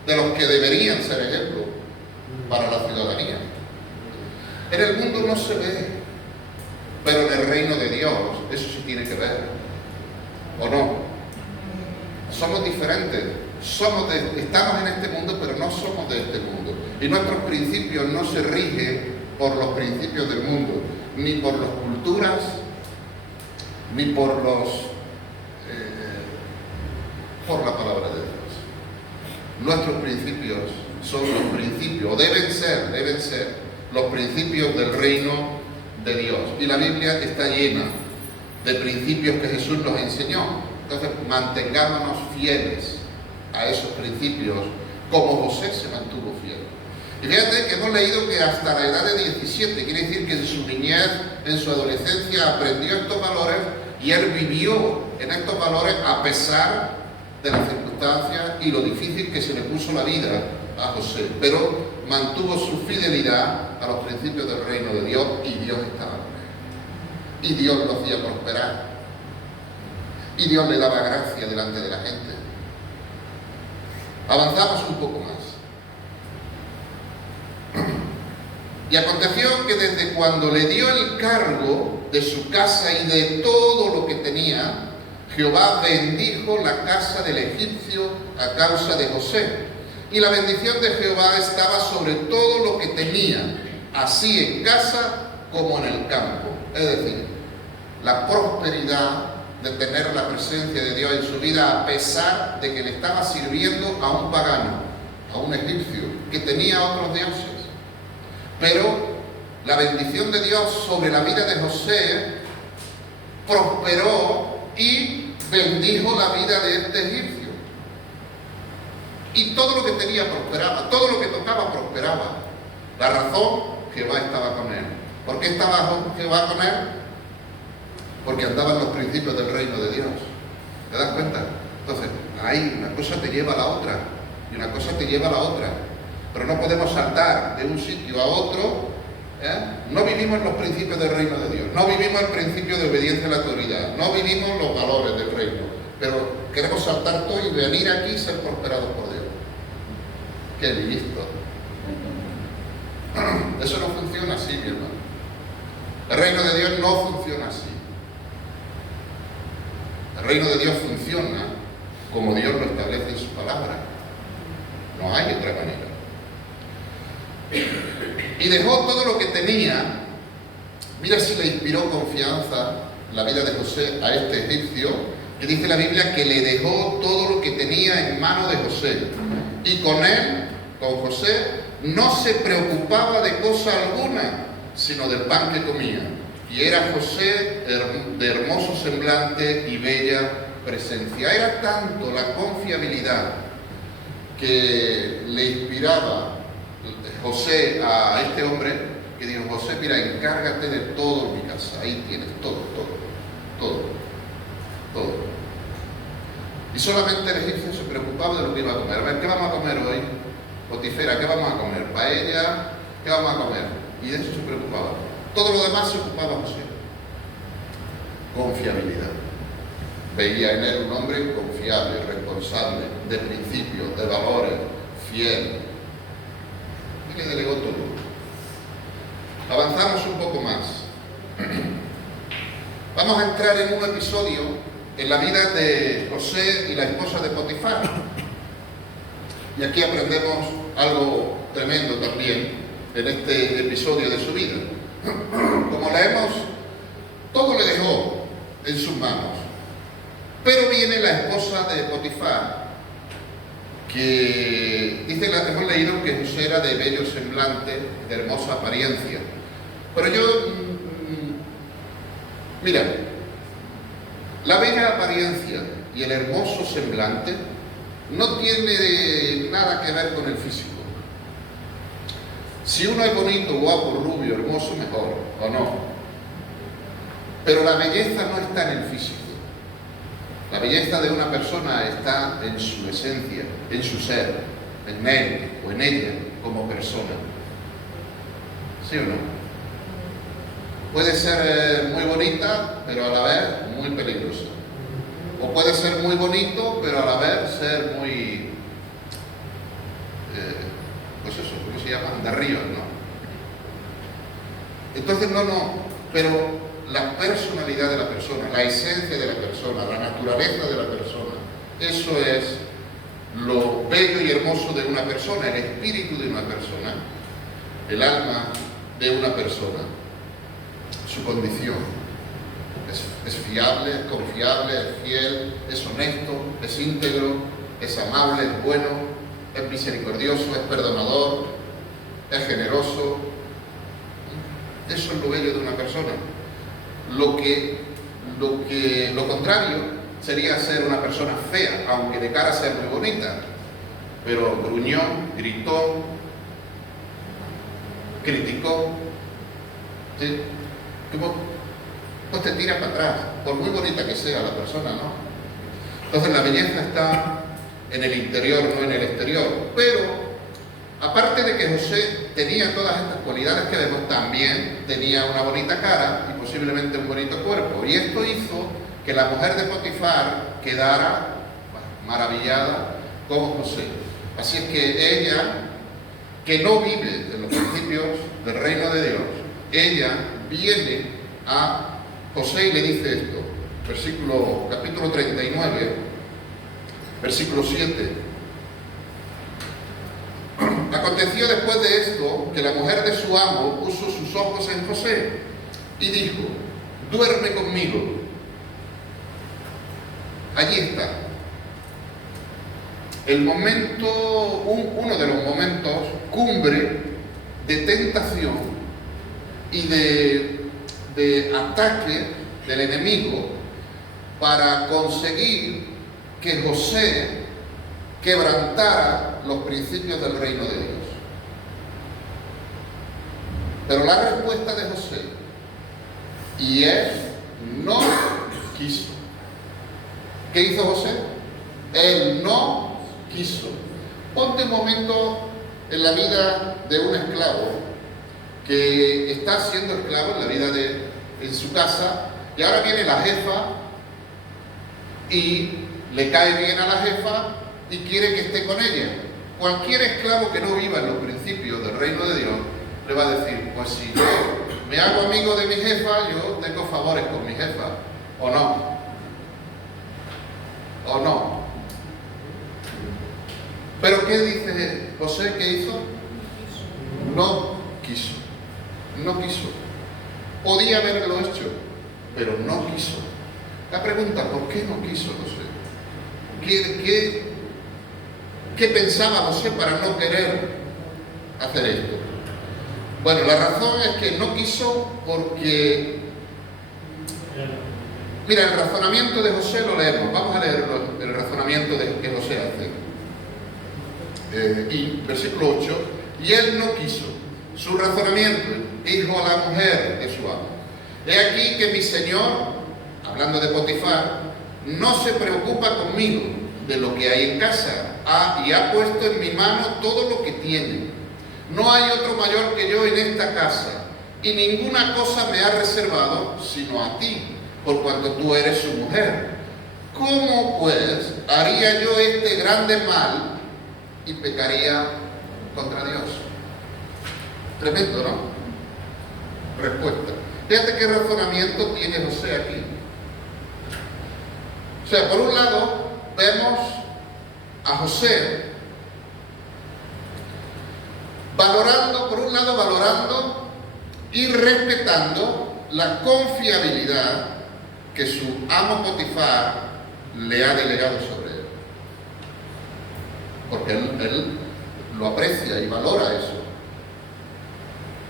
de los que deberían ser ejemplo para la ciudadanía. En el mundo no se ve, pero en el reino de Dios eso sí tiene que ver, ¿o no? Somos diferentes, estamos en este mundo, pero no somos de este mundo. Y nuestros principios no se rigen por los principios del mundo, ni por las culturas, ni por por la palabra de Dios. Nuestros principios son los principios, o deben ser los principios del reino de Dios. Y la Biblia está llena de principios que Jesús nos enseñó. Entonces, mantengámonos fieles a esos principios, como José se mantuvo fiel. Y fíjate que hemos leído que hasta la edad de 17, quiere decir que en su niñez, en su adolescencia, aprendió estos valores y él vivió en estos valores a pesar de las circunstancias y lo difícil que se le puso la vida a José. Pero mantuvo su fidelidad a los principios del reino de Dios y Dios estaba con él. Y Dios lo hacía prosperar. Y Dios le daba gracia delante de la gente. Avanzamos un poco más. Y aconteció que desde cuando le dio el cargo de su casa y de todo lo que tenía, Jehová bendijo la casa del egipcio a causa de José. Y la bendición de Jehová estaba sobre todo lo que tenía, así en casa como en el campo. Es decir, la prosperidad de tener la presencia de Dios en su vida a pesar de que le estaba sirviendo a un pagano, a un egipcio, que tenía otros dioses. Pero la bendición de Dios sobre la vida de José prosperó y bendijo la vida de este egipcio. Y todo lo que tenía prosperaba, todo lo que tocaba prosperaba. La razón, Jehová estaba con él. ¿Por qué estaba Jehová con él? porque andaban los principios del reino de Dios. ¿Te das cuenta? Entonces, ahí una cosa te lleva a la otra, y una cosa te lleva a la otra. Pero no podemos saltar de un sitio a otro, ¿eh? No vivimos los principios del reino de Dios, no vivimos el principio de obediencia a la autoridad, no vivimos los valores del reino, pero queremos saltar todo y venir aquí y ser prosperados por Dios. ¡Qué listo! Eso no funciona así, mi hermano. El reino de Dios no funciona así. El reino de Dios funciona como Dios lo establece en su palabra. No hay otra manera. Y dejó todo lo que tenía. Mira si le inspiró confianza la vida de José a este egipcio, que dice la Biblia que le dejó todo lo que tenía en mano de José. Y con él, con José, no se preocupaba de cosa alguna, sino del pan que comía. Y era José de hermoso semblante y bella presencia. Era tanto la confiabilidad que le inspiraba José a este hombre, que dijo: José, mira, encárgate de todo en mi casa, ahí tienes todo. Y solamente el egipcio se preocupaba de lo que iba a comer. A ver, ¿qué vamos a comer hoy? Potifera, ¿qué vamos a comer? Paella, ¿qué vamos a comer? Y de eso se preocupaba. Todo lo demás se ocupaba José. Confiabilidad. Veía en él un hombre confiable, responsable, de principios, de valores, fiel. Y le delegó todo. Avanzamos un poco más. Vamos a entrar en un episodio en la vida de José y la esposa de Potifar. Y aquí aprendemos algo tremendo también en este episodio de su vida. Como leemos, todo le dejó en sus manos. Pero viene la esposa de Potifar, que dice, hemos leído que José era de bello semblante, de hermosa apariencia. Pero mira, la bella apariencia y el hermoso semblante no tiene nada que ver con el físico. Si uno es bonito, guapo, rubio, hermoso, mejor, o no. Pero la belleza no está en el físico. La belleza de una persona está en su esencia, en su ser, en él o en ella como persona. ¿Sí o no? Puede ser muy bonita, pero a la vez muy peligrosa. O puede ser muy bonito, pero a la vez ser muy, pues eso, ¿cómo se llama? De arriba, ¿no? Entonces pero la personalidad de la persona, la esencia de la persona, la naturaleza de la persona, eso es lo bello y hermoso de una persona, el espíritu de una persona, el alma de una persona, su condición. Es fiable, es confiable, es fiel, es honesto, es íntegro, es amable, es bueno, es misericordioso, es perdonador, es generoso. Eso es lo bello de una persona. Lo contrario sería ser una persona fea, aunque de cara sea muy bonita, pero gruñón, gritón, criticó, ¿sí? Pues te tira para atrás, por muy bonita que sea la persona, ¿no? Entonces la belleza está en el interior, no en el exterior. Pero, aparte de que José tenía todas estas cualidades que vemos, también tenía una bonita cara y posiblemente un bonito cuerpo. Y esto hizo que la mujer de Potifar quedara maravillada con José. Así es que ella, que no vive en los principios del reino de Dios, ella viene a José y le dice esto, capítulo 39, versículo 7. Aconteció después de esto que la mujer de su amo puso sus ojos en José y dijo: duerme conmigo. Allí está. Uno de los momentos cumbre de tentación y de ataque del enemigo para conseguir que José quebrantara los principios del reino de Dios. Pero la respuesta de José, y es no quiso. ¿Qué hizo José? Él no quiso. Ponte un momento en la vida de un esclavo que está siendo esclavo en la vida en su casa, y ahora viene la jefa y le cae bien a la jefa y quiere que esté con ella. Cualquier esclavo que no viva en los principios del reino de Dios le va a decir, pues si yo me hago amigo de mi jefa, yo tengo favores con mi jefa, ¿o no? ¿O no? ¿Pero qué dice José que hizo? No quiso. No quiso. Podía haberlo hecho, pero no quiso. La pregunta, ¿por qué no quiso José? ¿Qué pensaba José para no querer hacer esto? Bueno, la razón es que no quiso porque... Mira, el razonamiento de José lo leemos. Vamos a leer el razonamiento que José hace. Y versículo 8, y él no quiso. Su razonamiento, dijo a la mujer de su amo: he aquí que mi señor, hablando de Potifar, no se preocupa conmigo de lo que hay en casa, y ha puesto en mi mano todo lo que tiene. No hay otro mayor que yo en esta casa, y ninguna cosa me ha reservado sino a ti, por cuanto tú eres su mujer. ¿Cómo pues haría yo este grande mal y pecaría contra Dios? Tremendo, ¿no? Respuesta. Fíjate qué razonamiento tiene José aquí. O sea, por un lado vemos a José valorando y respetando la confiabilidad que su amo Potifar le ha delegado sobre él. Porque él lo aprecia y valora eso.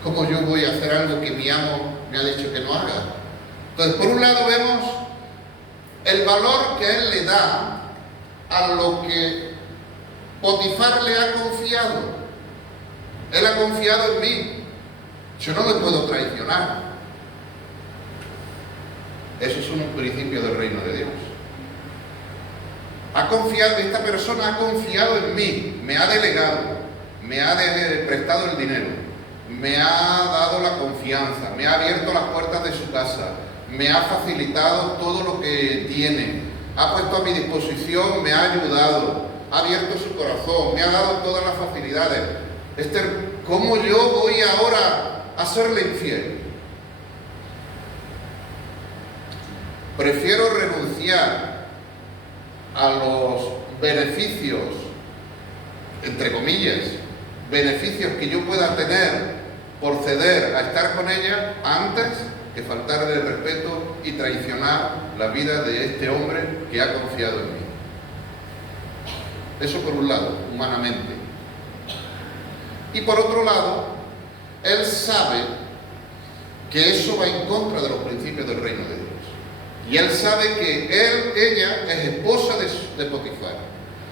¿Cómo yo voy a hacer algo que mi amo me ha dicho que no haga? Entonces, por un lado vemos el valor que él le da a lo que Potifar le ha confiado. Él ha confiado en mí. Yo no le puedo traicionar. Eso es un principio del reino de Dios. Esta persona ha confiado en mí, me ha delegado, me ha prestado el dinero, me ha dado la confianza, me ha abierto las puertas de su casa, me ha facilitado todo lo que tiene, ha puesto a mi disposición, me ha ayudado, ha abierto su corazón, me ha dado todas las facilidades. ¿Cómo yo voy ahora a serle infiel? Prefiero renunciar a los beneficios, entre comillas, beneficios que yo pueda tener por ceder a estar con ella, antes que faltarle el respeto y traicionar la vida de este hombre que ha confiado en mí. Eso por un lado, humanamente. Y por otro lado, él sabe que eso va en contra de los principios del reino de Dios. Y él sabe que ella es esposa de Potifar.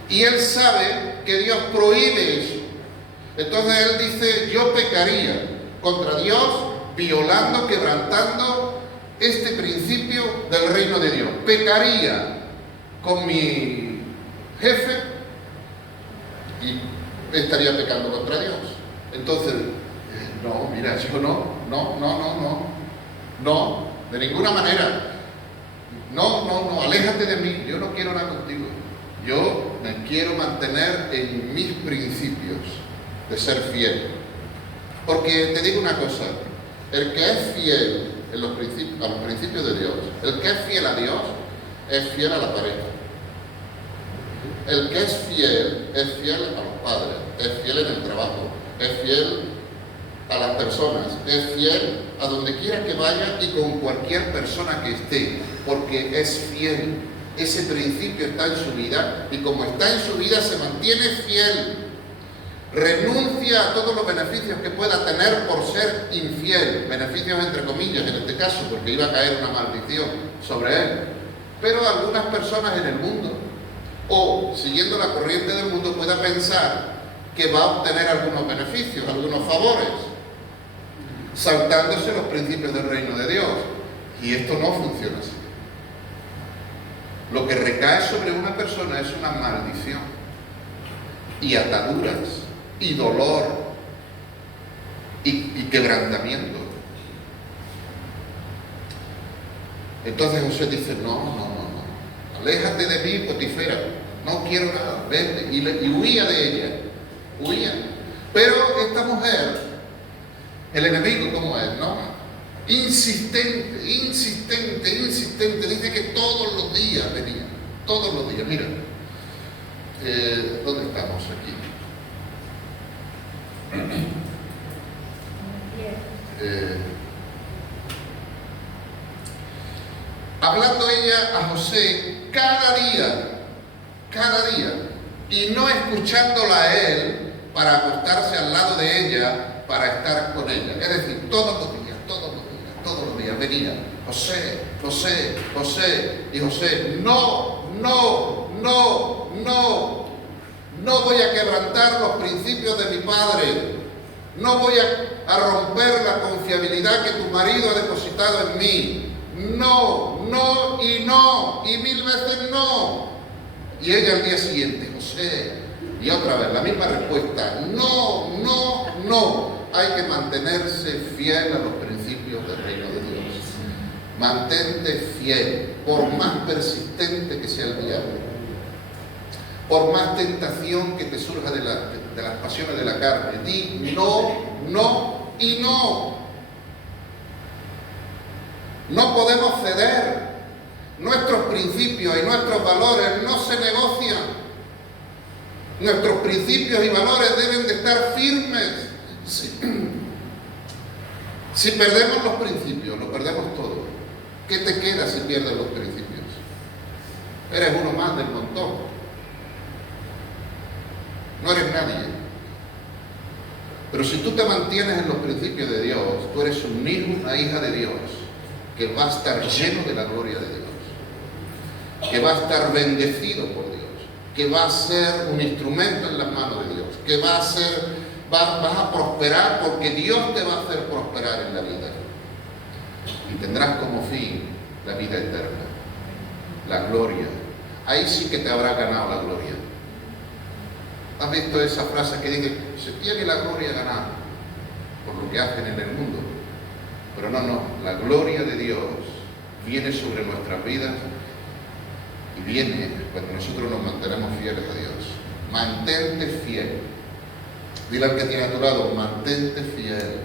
Y él sabe que Dios prohíbe eso. Entonces él dice, yo pecaría contra Dios violando, quebrantando este principio del reino de Dios. Pecaría con mi jefe y estaría pecando contra Dios. Entonces, no, mira, yo no, de ninguna manera. No, aléjate de mí, yo no quiero nada contigo. Yo me quiero mantener en mis principios de ser fiel. Porque te digo una cosa, el que es fiel a los principios de Dios, el que es fiel a Dios, es fiel a la pareja. El que es fiel a los padres, es fiel en el trabajo, es fiel a las personas, es fiel a donde quiera que vaya y con cualquier persona que esté, porque es fiel. Ese principio está en su vida y como está en su vida se mantiene fiel. Renuncia a todos los beneficios que pueda tener por ser infiel, beneficios entre comillas en este caso, porque iba a caer una maldición sobre él. Pero algunas personas en el mundo, o siguiendo la corriente del mundo, pueda pensar que va a obtener algunos beneficios, algunos favores, saltándose los principios del reino de Dios. Y esto no funciona así. Lo que recae sobre una persona es una maldición, y ataduras, y dolor, y quebrantamiento. Entonces José dice, no, aléjate de mí, Potifera, no quiero nada, vete. Y huía de ella, huía. Pero esta mujer, el enemigo como es, ¿no? Insistente, dice que todos los días venía, todos los días. Mira, ¿dónde estamos aquí? Hablando ella a José cada día, y no escuchándola a él para acostarse al lado de ella, para estar con ella. Es decir, todos los días venía, José, y José, no voy a quebrantar los principios de mi padre, no voy a romper la confiabilidad que tu marido ha depositado en mí, no, y 1000 veces no. Y ella al día siguiente, José, y otra vez la misma respuesta, no, hay que mantenerse fiel a los principios del reino de Dios. Mantente fiel, por más persistente que sea el diablo, por más tentación que te surja de las pasiones de la carne. Di no. No podemos ceder. Nuestros principios y nuestros valores no se negocian. Nuestros principios y valores deben de estar firmes. Si perdemos los principios, lo perdemos todo. ¿Qué te queda si pierdes los principios? Eres uno más del montón. No eres nadie. Pero si tú te mantienes en los principios de Dios, tú eres un hijo, una hija de Dios, que va a estar lleno de la gloria de Dios, que va a estar bendecido por Dios, que va a ser un instrumento en las manos de Dios, que vas a prosperar porque Dios te va a hacer prosperar en la vida. Y tendrás como fin la vida eterna, la gloria. Ahí sí que te habrá ganado la gloria. ¿Has visto esa frase que dice, se tiene la gloria ganada por lo que hacen en el mundo? Pero no, la gloria de Dios viene sobre nuestras vidas y viene cuando nosotros nos mantenemos fieles a Dios. Mantente fiel. Dile al que tiene a tu lado, mantente fiel,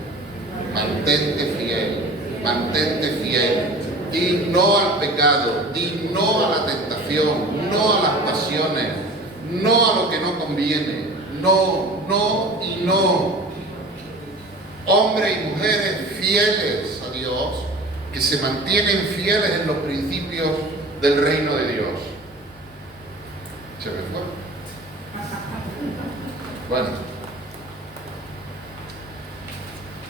di no al pecado, di no a la tentación, no a las pasiones, no a lo que no conviene, no. Hombres y mujeres fieles a Dios, que se mantienen fieles en los principios del reino de Dios. ¿Se me fue? Bueno.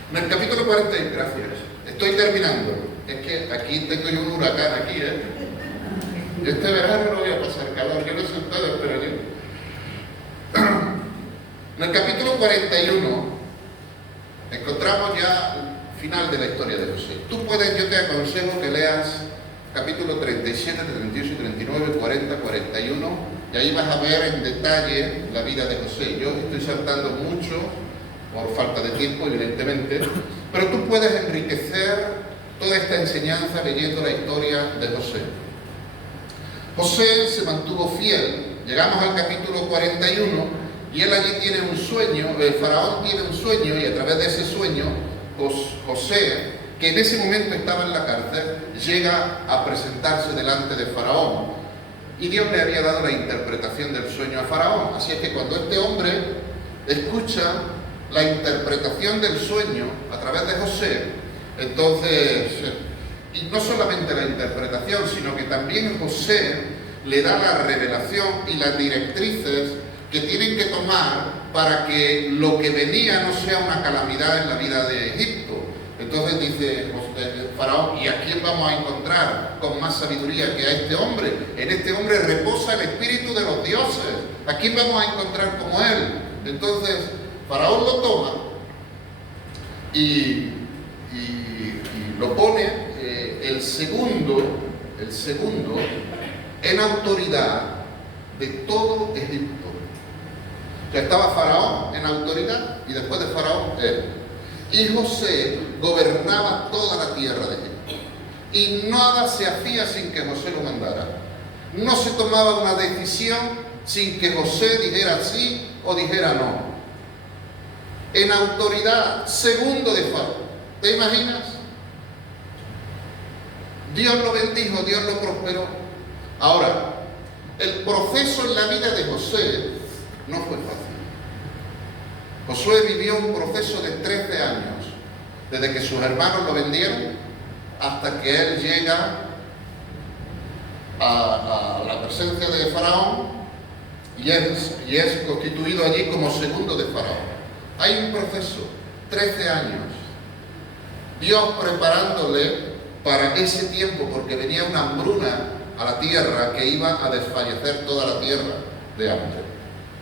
En el capítulo 40, gracias, estoy terminando. Es que aquí tengo yo un huracán aquí, Yo este verano no voy a pasar calor, yo no sé ustedes, pero en el capítulo 41 encontramos ya el final de la historia de José. Yo te aconsejo que leas capítulo 37, 38, 39, 40, 41, y ahí vas a ver en detalle la vida de José. Yo estoy saltando mucho por falta de tiempo, evidentemente, pero tú puedes enriquecer toda esta enseñanza leyendo la historia de José. José se mantuvo fiel. Llegamos al capítulo 41 y él allí tiene un sueño, el faraón tiene un sueño, y a través de ese sueño, José, que en ese momento estaba en la cárcel, llega a presentarse delante de faraón. Y Dios le había dado la interpretación del sueño a faraón. Así es que cuando este hombre escucha la interpretación del sueño a través de José, entonces, y no solamente la interpretación, sino que también José le da la revelación y las directrices que tienen que tomar para que lo que venía no sea una calamidad en la vida de Egipto. Entonces dice faraón, ¿y a quién vamos a encontrar con más sabiduría que a este hombre? En este hombre reposa el espíritu de los dioses. ¿A quién vamos a encontrar como él? Entonces faraón lo toma y lo pone el segundo en autoridad de todo Egipto. O sea, estaba Faraón en autoridad y después de Faraón él. Y José gobernaba toda la tierra de Egipto. Y nada se hacía sin que José lo mandara. No se tomaba una decisión sin que José dijera sí o dijera no. En autoridad, segundo de Faraón. ¿Te imaginas? Dios lo bendijo, Dios lo prosperó. Ahora, el proceso en la vida de José no fue fácil. Josué vivió un proceso de 13 años, desde que sus hermanos lo vendieron hasta que él llega a la presencia de Faraón y es constituido allí como segundo de Faraón. Hay un proceso, 13 años. Dios preparándole para ese tiempo, porque venía una hambruna a la tierra que iba a desfallecer toda la tierra de hambre.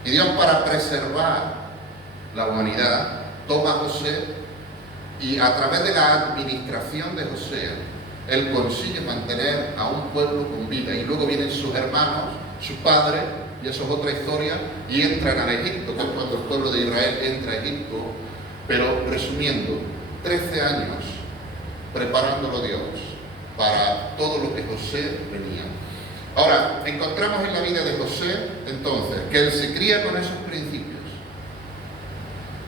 Y Dios, para preservar la humanidad, toma a José y a través de la administración de José, él consigue mantener a un pueblo con vida. Y luego vienen sus hermanos, su padre, y eso es otra historia, y entran a Egipto, que es cuando el pueblo de Israel entra a Egipto. Pero resumiendo, 13 años preparándolo Dios para todo lo que José venía. Ahora, encontramos en la vida de José, entonces, que él se cría con esos principios.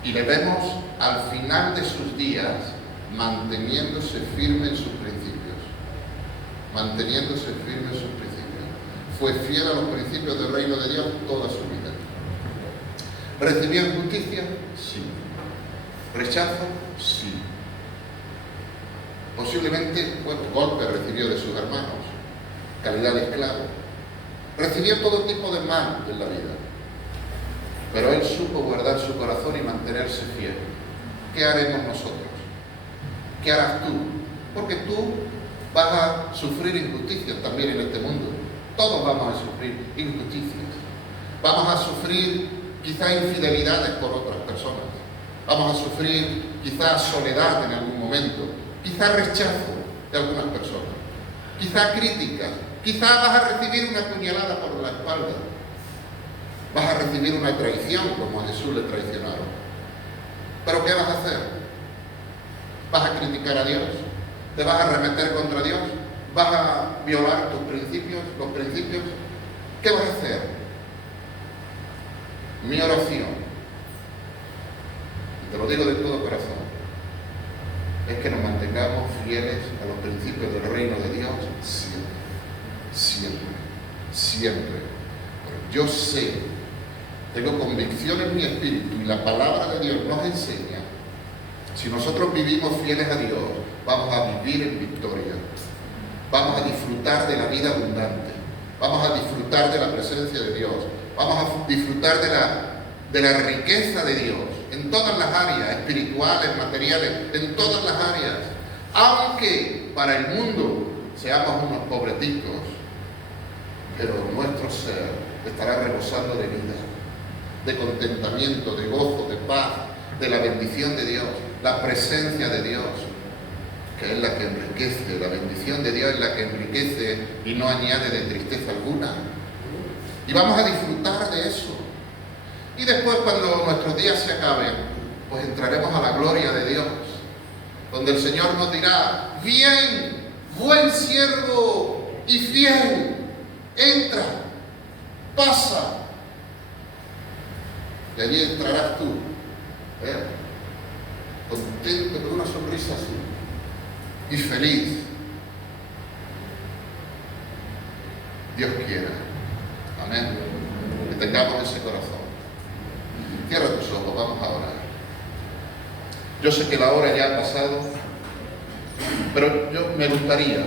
Y le vemos al final de sus días manteniéndose firme en sus principios. Manteniéndose firme en sus principios. Fue fiel a los principios del reino de Dios toda su vida. ¿Recibió injusticia? Sí. ¿Rechazo? Sí. Posiblemente, golpes recibió de sus hermanos, calidad de esclavo. Recibió todo tipo de mal en la vida. Pero él supo guardar su corazón y mantenerse fiel. ¿Qué haremos nosotros? ¿Qué harás tú? Porque tú vas a sufrir injusticias también en este mundo. Todos vamos a sufrir injusticias. Vamos a sufrir quizá infidelidades por otras personas. Vamos a sufrir quizá soledad en algún momento. Quizá rechazo de algunas personas. Quizá críticas. Quizá vas a recibir una puñalada por la espalda. Vas a recibir una traición como a Jesús le traicionaron. ¿Pero qué vas a hacer? ¿Vas a criticar a Dios? ¿Te vas a arremeter contra Dios? ¿Vas a violar tus principios, los principios? ¿Qué vas a hacer? Mi oración, y te lo digo de todo corazón, es que nos mantengamos fieles a los principios del reino de Dios siempre, siempre, siempre. Porque yo sé, tengo convicción en mi espíritu y la palabra de Dios nos enseña, si nosotros vivimos fieles a Dios, vamos a vivir en victoria, vamos a disfrutar de la vida abundante, vamos a disfrutar de la presencia de Dios, vamos a disfrutar de la riqueza de Dios en todas las áreas, espirituales, materiales, en todas las áreas. Aunque para el mundo seamos unos pobrecitos, pero nuestro ser estará rebosando de vida, de contentamiento, de gozo, de paz, de la bendición de Dios, la presencia de Dios, que es la que enriquece. La bendición de Dios es la que enriquece y no añade de tristeza alguna. Y vamos a disfrutar de eso. Y después, cuando nuestros días se acaben, pues entraremos a la gloria de Dios, donde el Señor nos dirá: bien, buen siervo y fiel, entra, pasa. Y allí entrarás tú, contento, con una sonrisa azul y feliz. Dios quiera. Amén. Que tengamos ese corazón. Cierra tus ojos, vamos a orar. Yo sé que la hora ya ha pasado, pero me gustaría,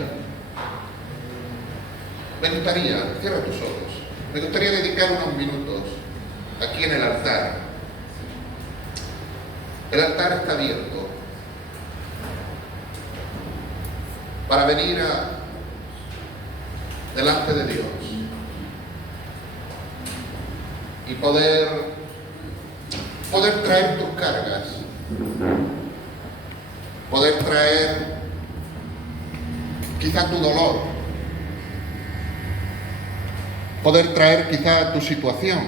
cierra tus ojos, me gustaría dedicar unos minutos aquí en el altar. El altar está abierto para venir delante de Dios y poder traer tus cargas, poder traer quizá tu dolor, poder traer quizá tu situación,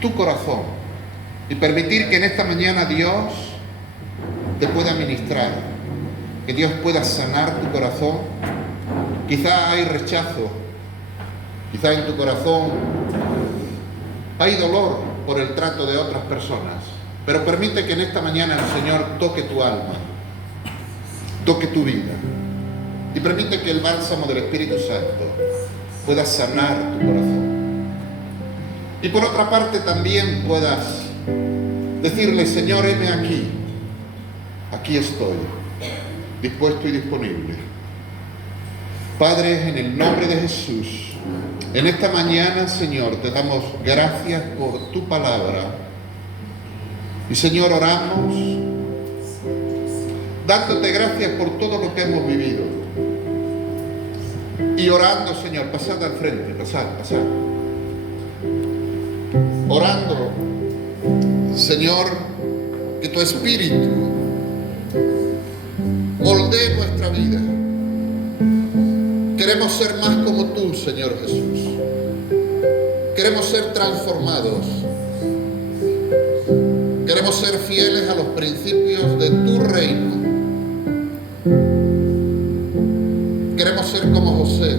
tu corazón, y permitir que en esta mañana Dios te pueda ministrar, que Dios pueda sanar tu corazón. Quizá hay rechazo, quizá en tu corazón hay dolor por el trato de otras personas, pero permite que en esta mañana el Señor toque tu alma, toque tu vida, y permite que el bálsamo del Espíritu Santo pueda sanar tu corazón. Y por otra parte también puedas decirle: Señor, heme aquí, aquí estoy, dispuesto y disponible. Padre, en el nombre de Jesús, en esta mañana, Señor, te damos gracias por tu palabra. Y Señor, oramos dándote gracias por todo lo que hemos vivido. Y orando, Señor, pasad al frente, pasad. Orando, Señor, que tu Espíritu moldee nuestra vida. Queremos ser más como tú, Señor Jesús. Queremos ser transformados. Queremos ser fieles a los principios de tu reino. Queremos ser como José,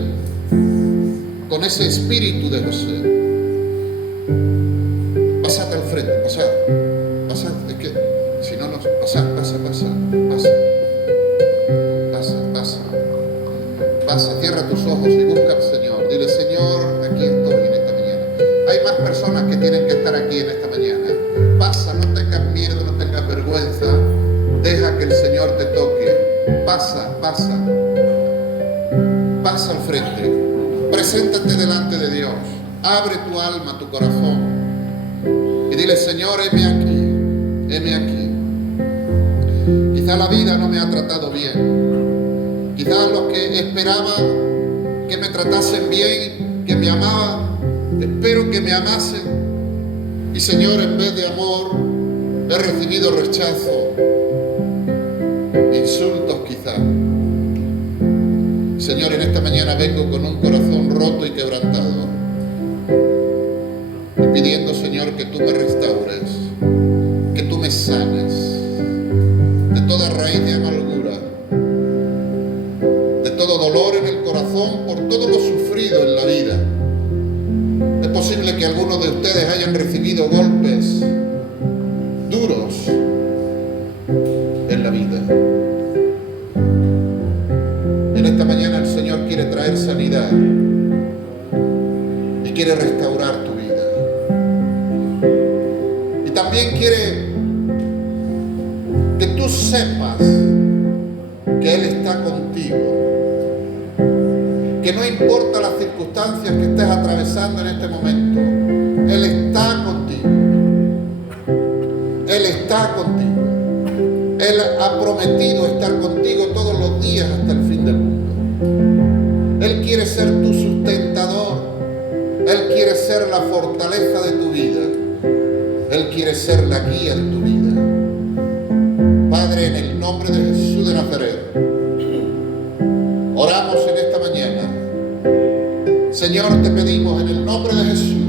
con ese espíritu de José. Pasad al frente, pasad, es que si no nos... Pasa. Cierra tus ojos y busca al Señor. Dile: Señor, aquí estoy en esta mañana. Hay más personas que tienen que estar aquí en esta mañana. Pasa, no tengas miedo, no tengas vergüenza. Deja que el Señor te toque. Pasa al frente. Preséntate delante de Dios. Abre tu alma, tu corazón. Y dile: Señor, heme aquí. Quizá la vida no me ha tratado bien. Quizás los que esperaba que me tratasen bien, que me amaban, espero que me amasen. Y Señor, en vez de amor, he recibido rechazo, insultos quizá. Señor, en esta mañana vengo con un corazón roto y quebrantado, y pidiendo, Señor, que tú me restaures, que tú me sanes de toda raíz de amargura, todo dolor en el corazón, por todo lo sufrido en la vida. Es posible que algunos de ustedes hayan recibido golpes duros en la vida. En esta mañana el Señor quiere traer sanidad y quiere restaurar tu vida. Y también quiere que tú sepas que Él está contigo. Que no importa las circunstancias que estés atravesando en este momento, Él está contigo. Él está contigo. Él ha prometido estar contigo todos los días hasta el fin del mundo. Él quiere ser tu sustentador. Él quiere ser la fortaleza de tu vida. Él quiere ser la guía de tu vida. Padre, en el nombre de Jesús de Nazaret, oramos en esta mañana. Señor, te pedimos en el nombre de Jesús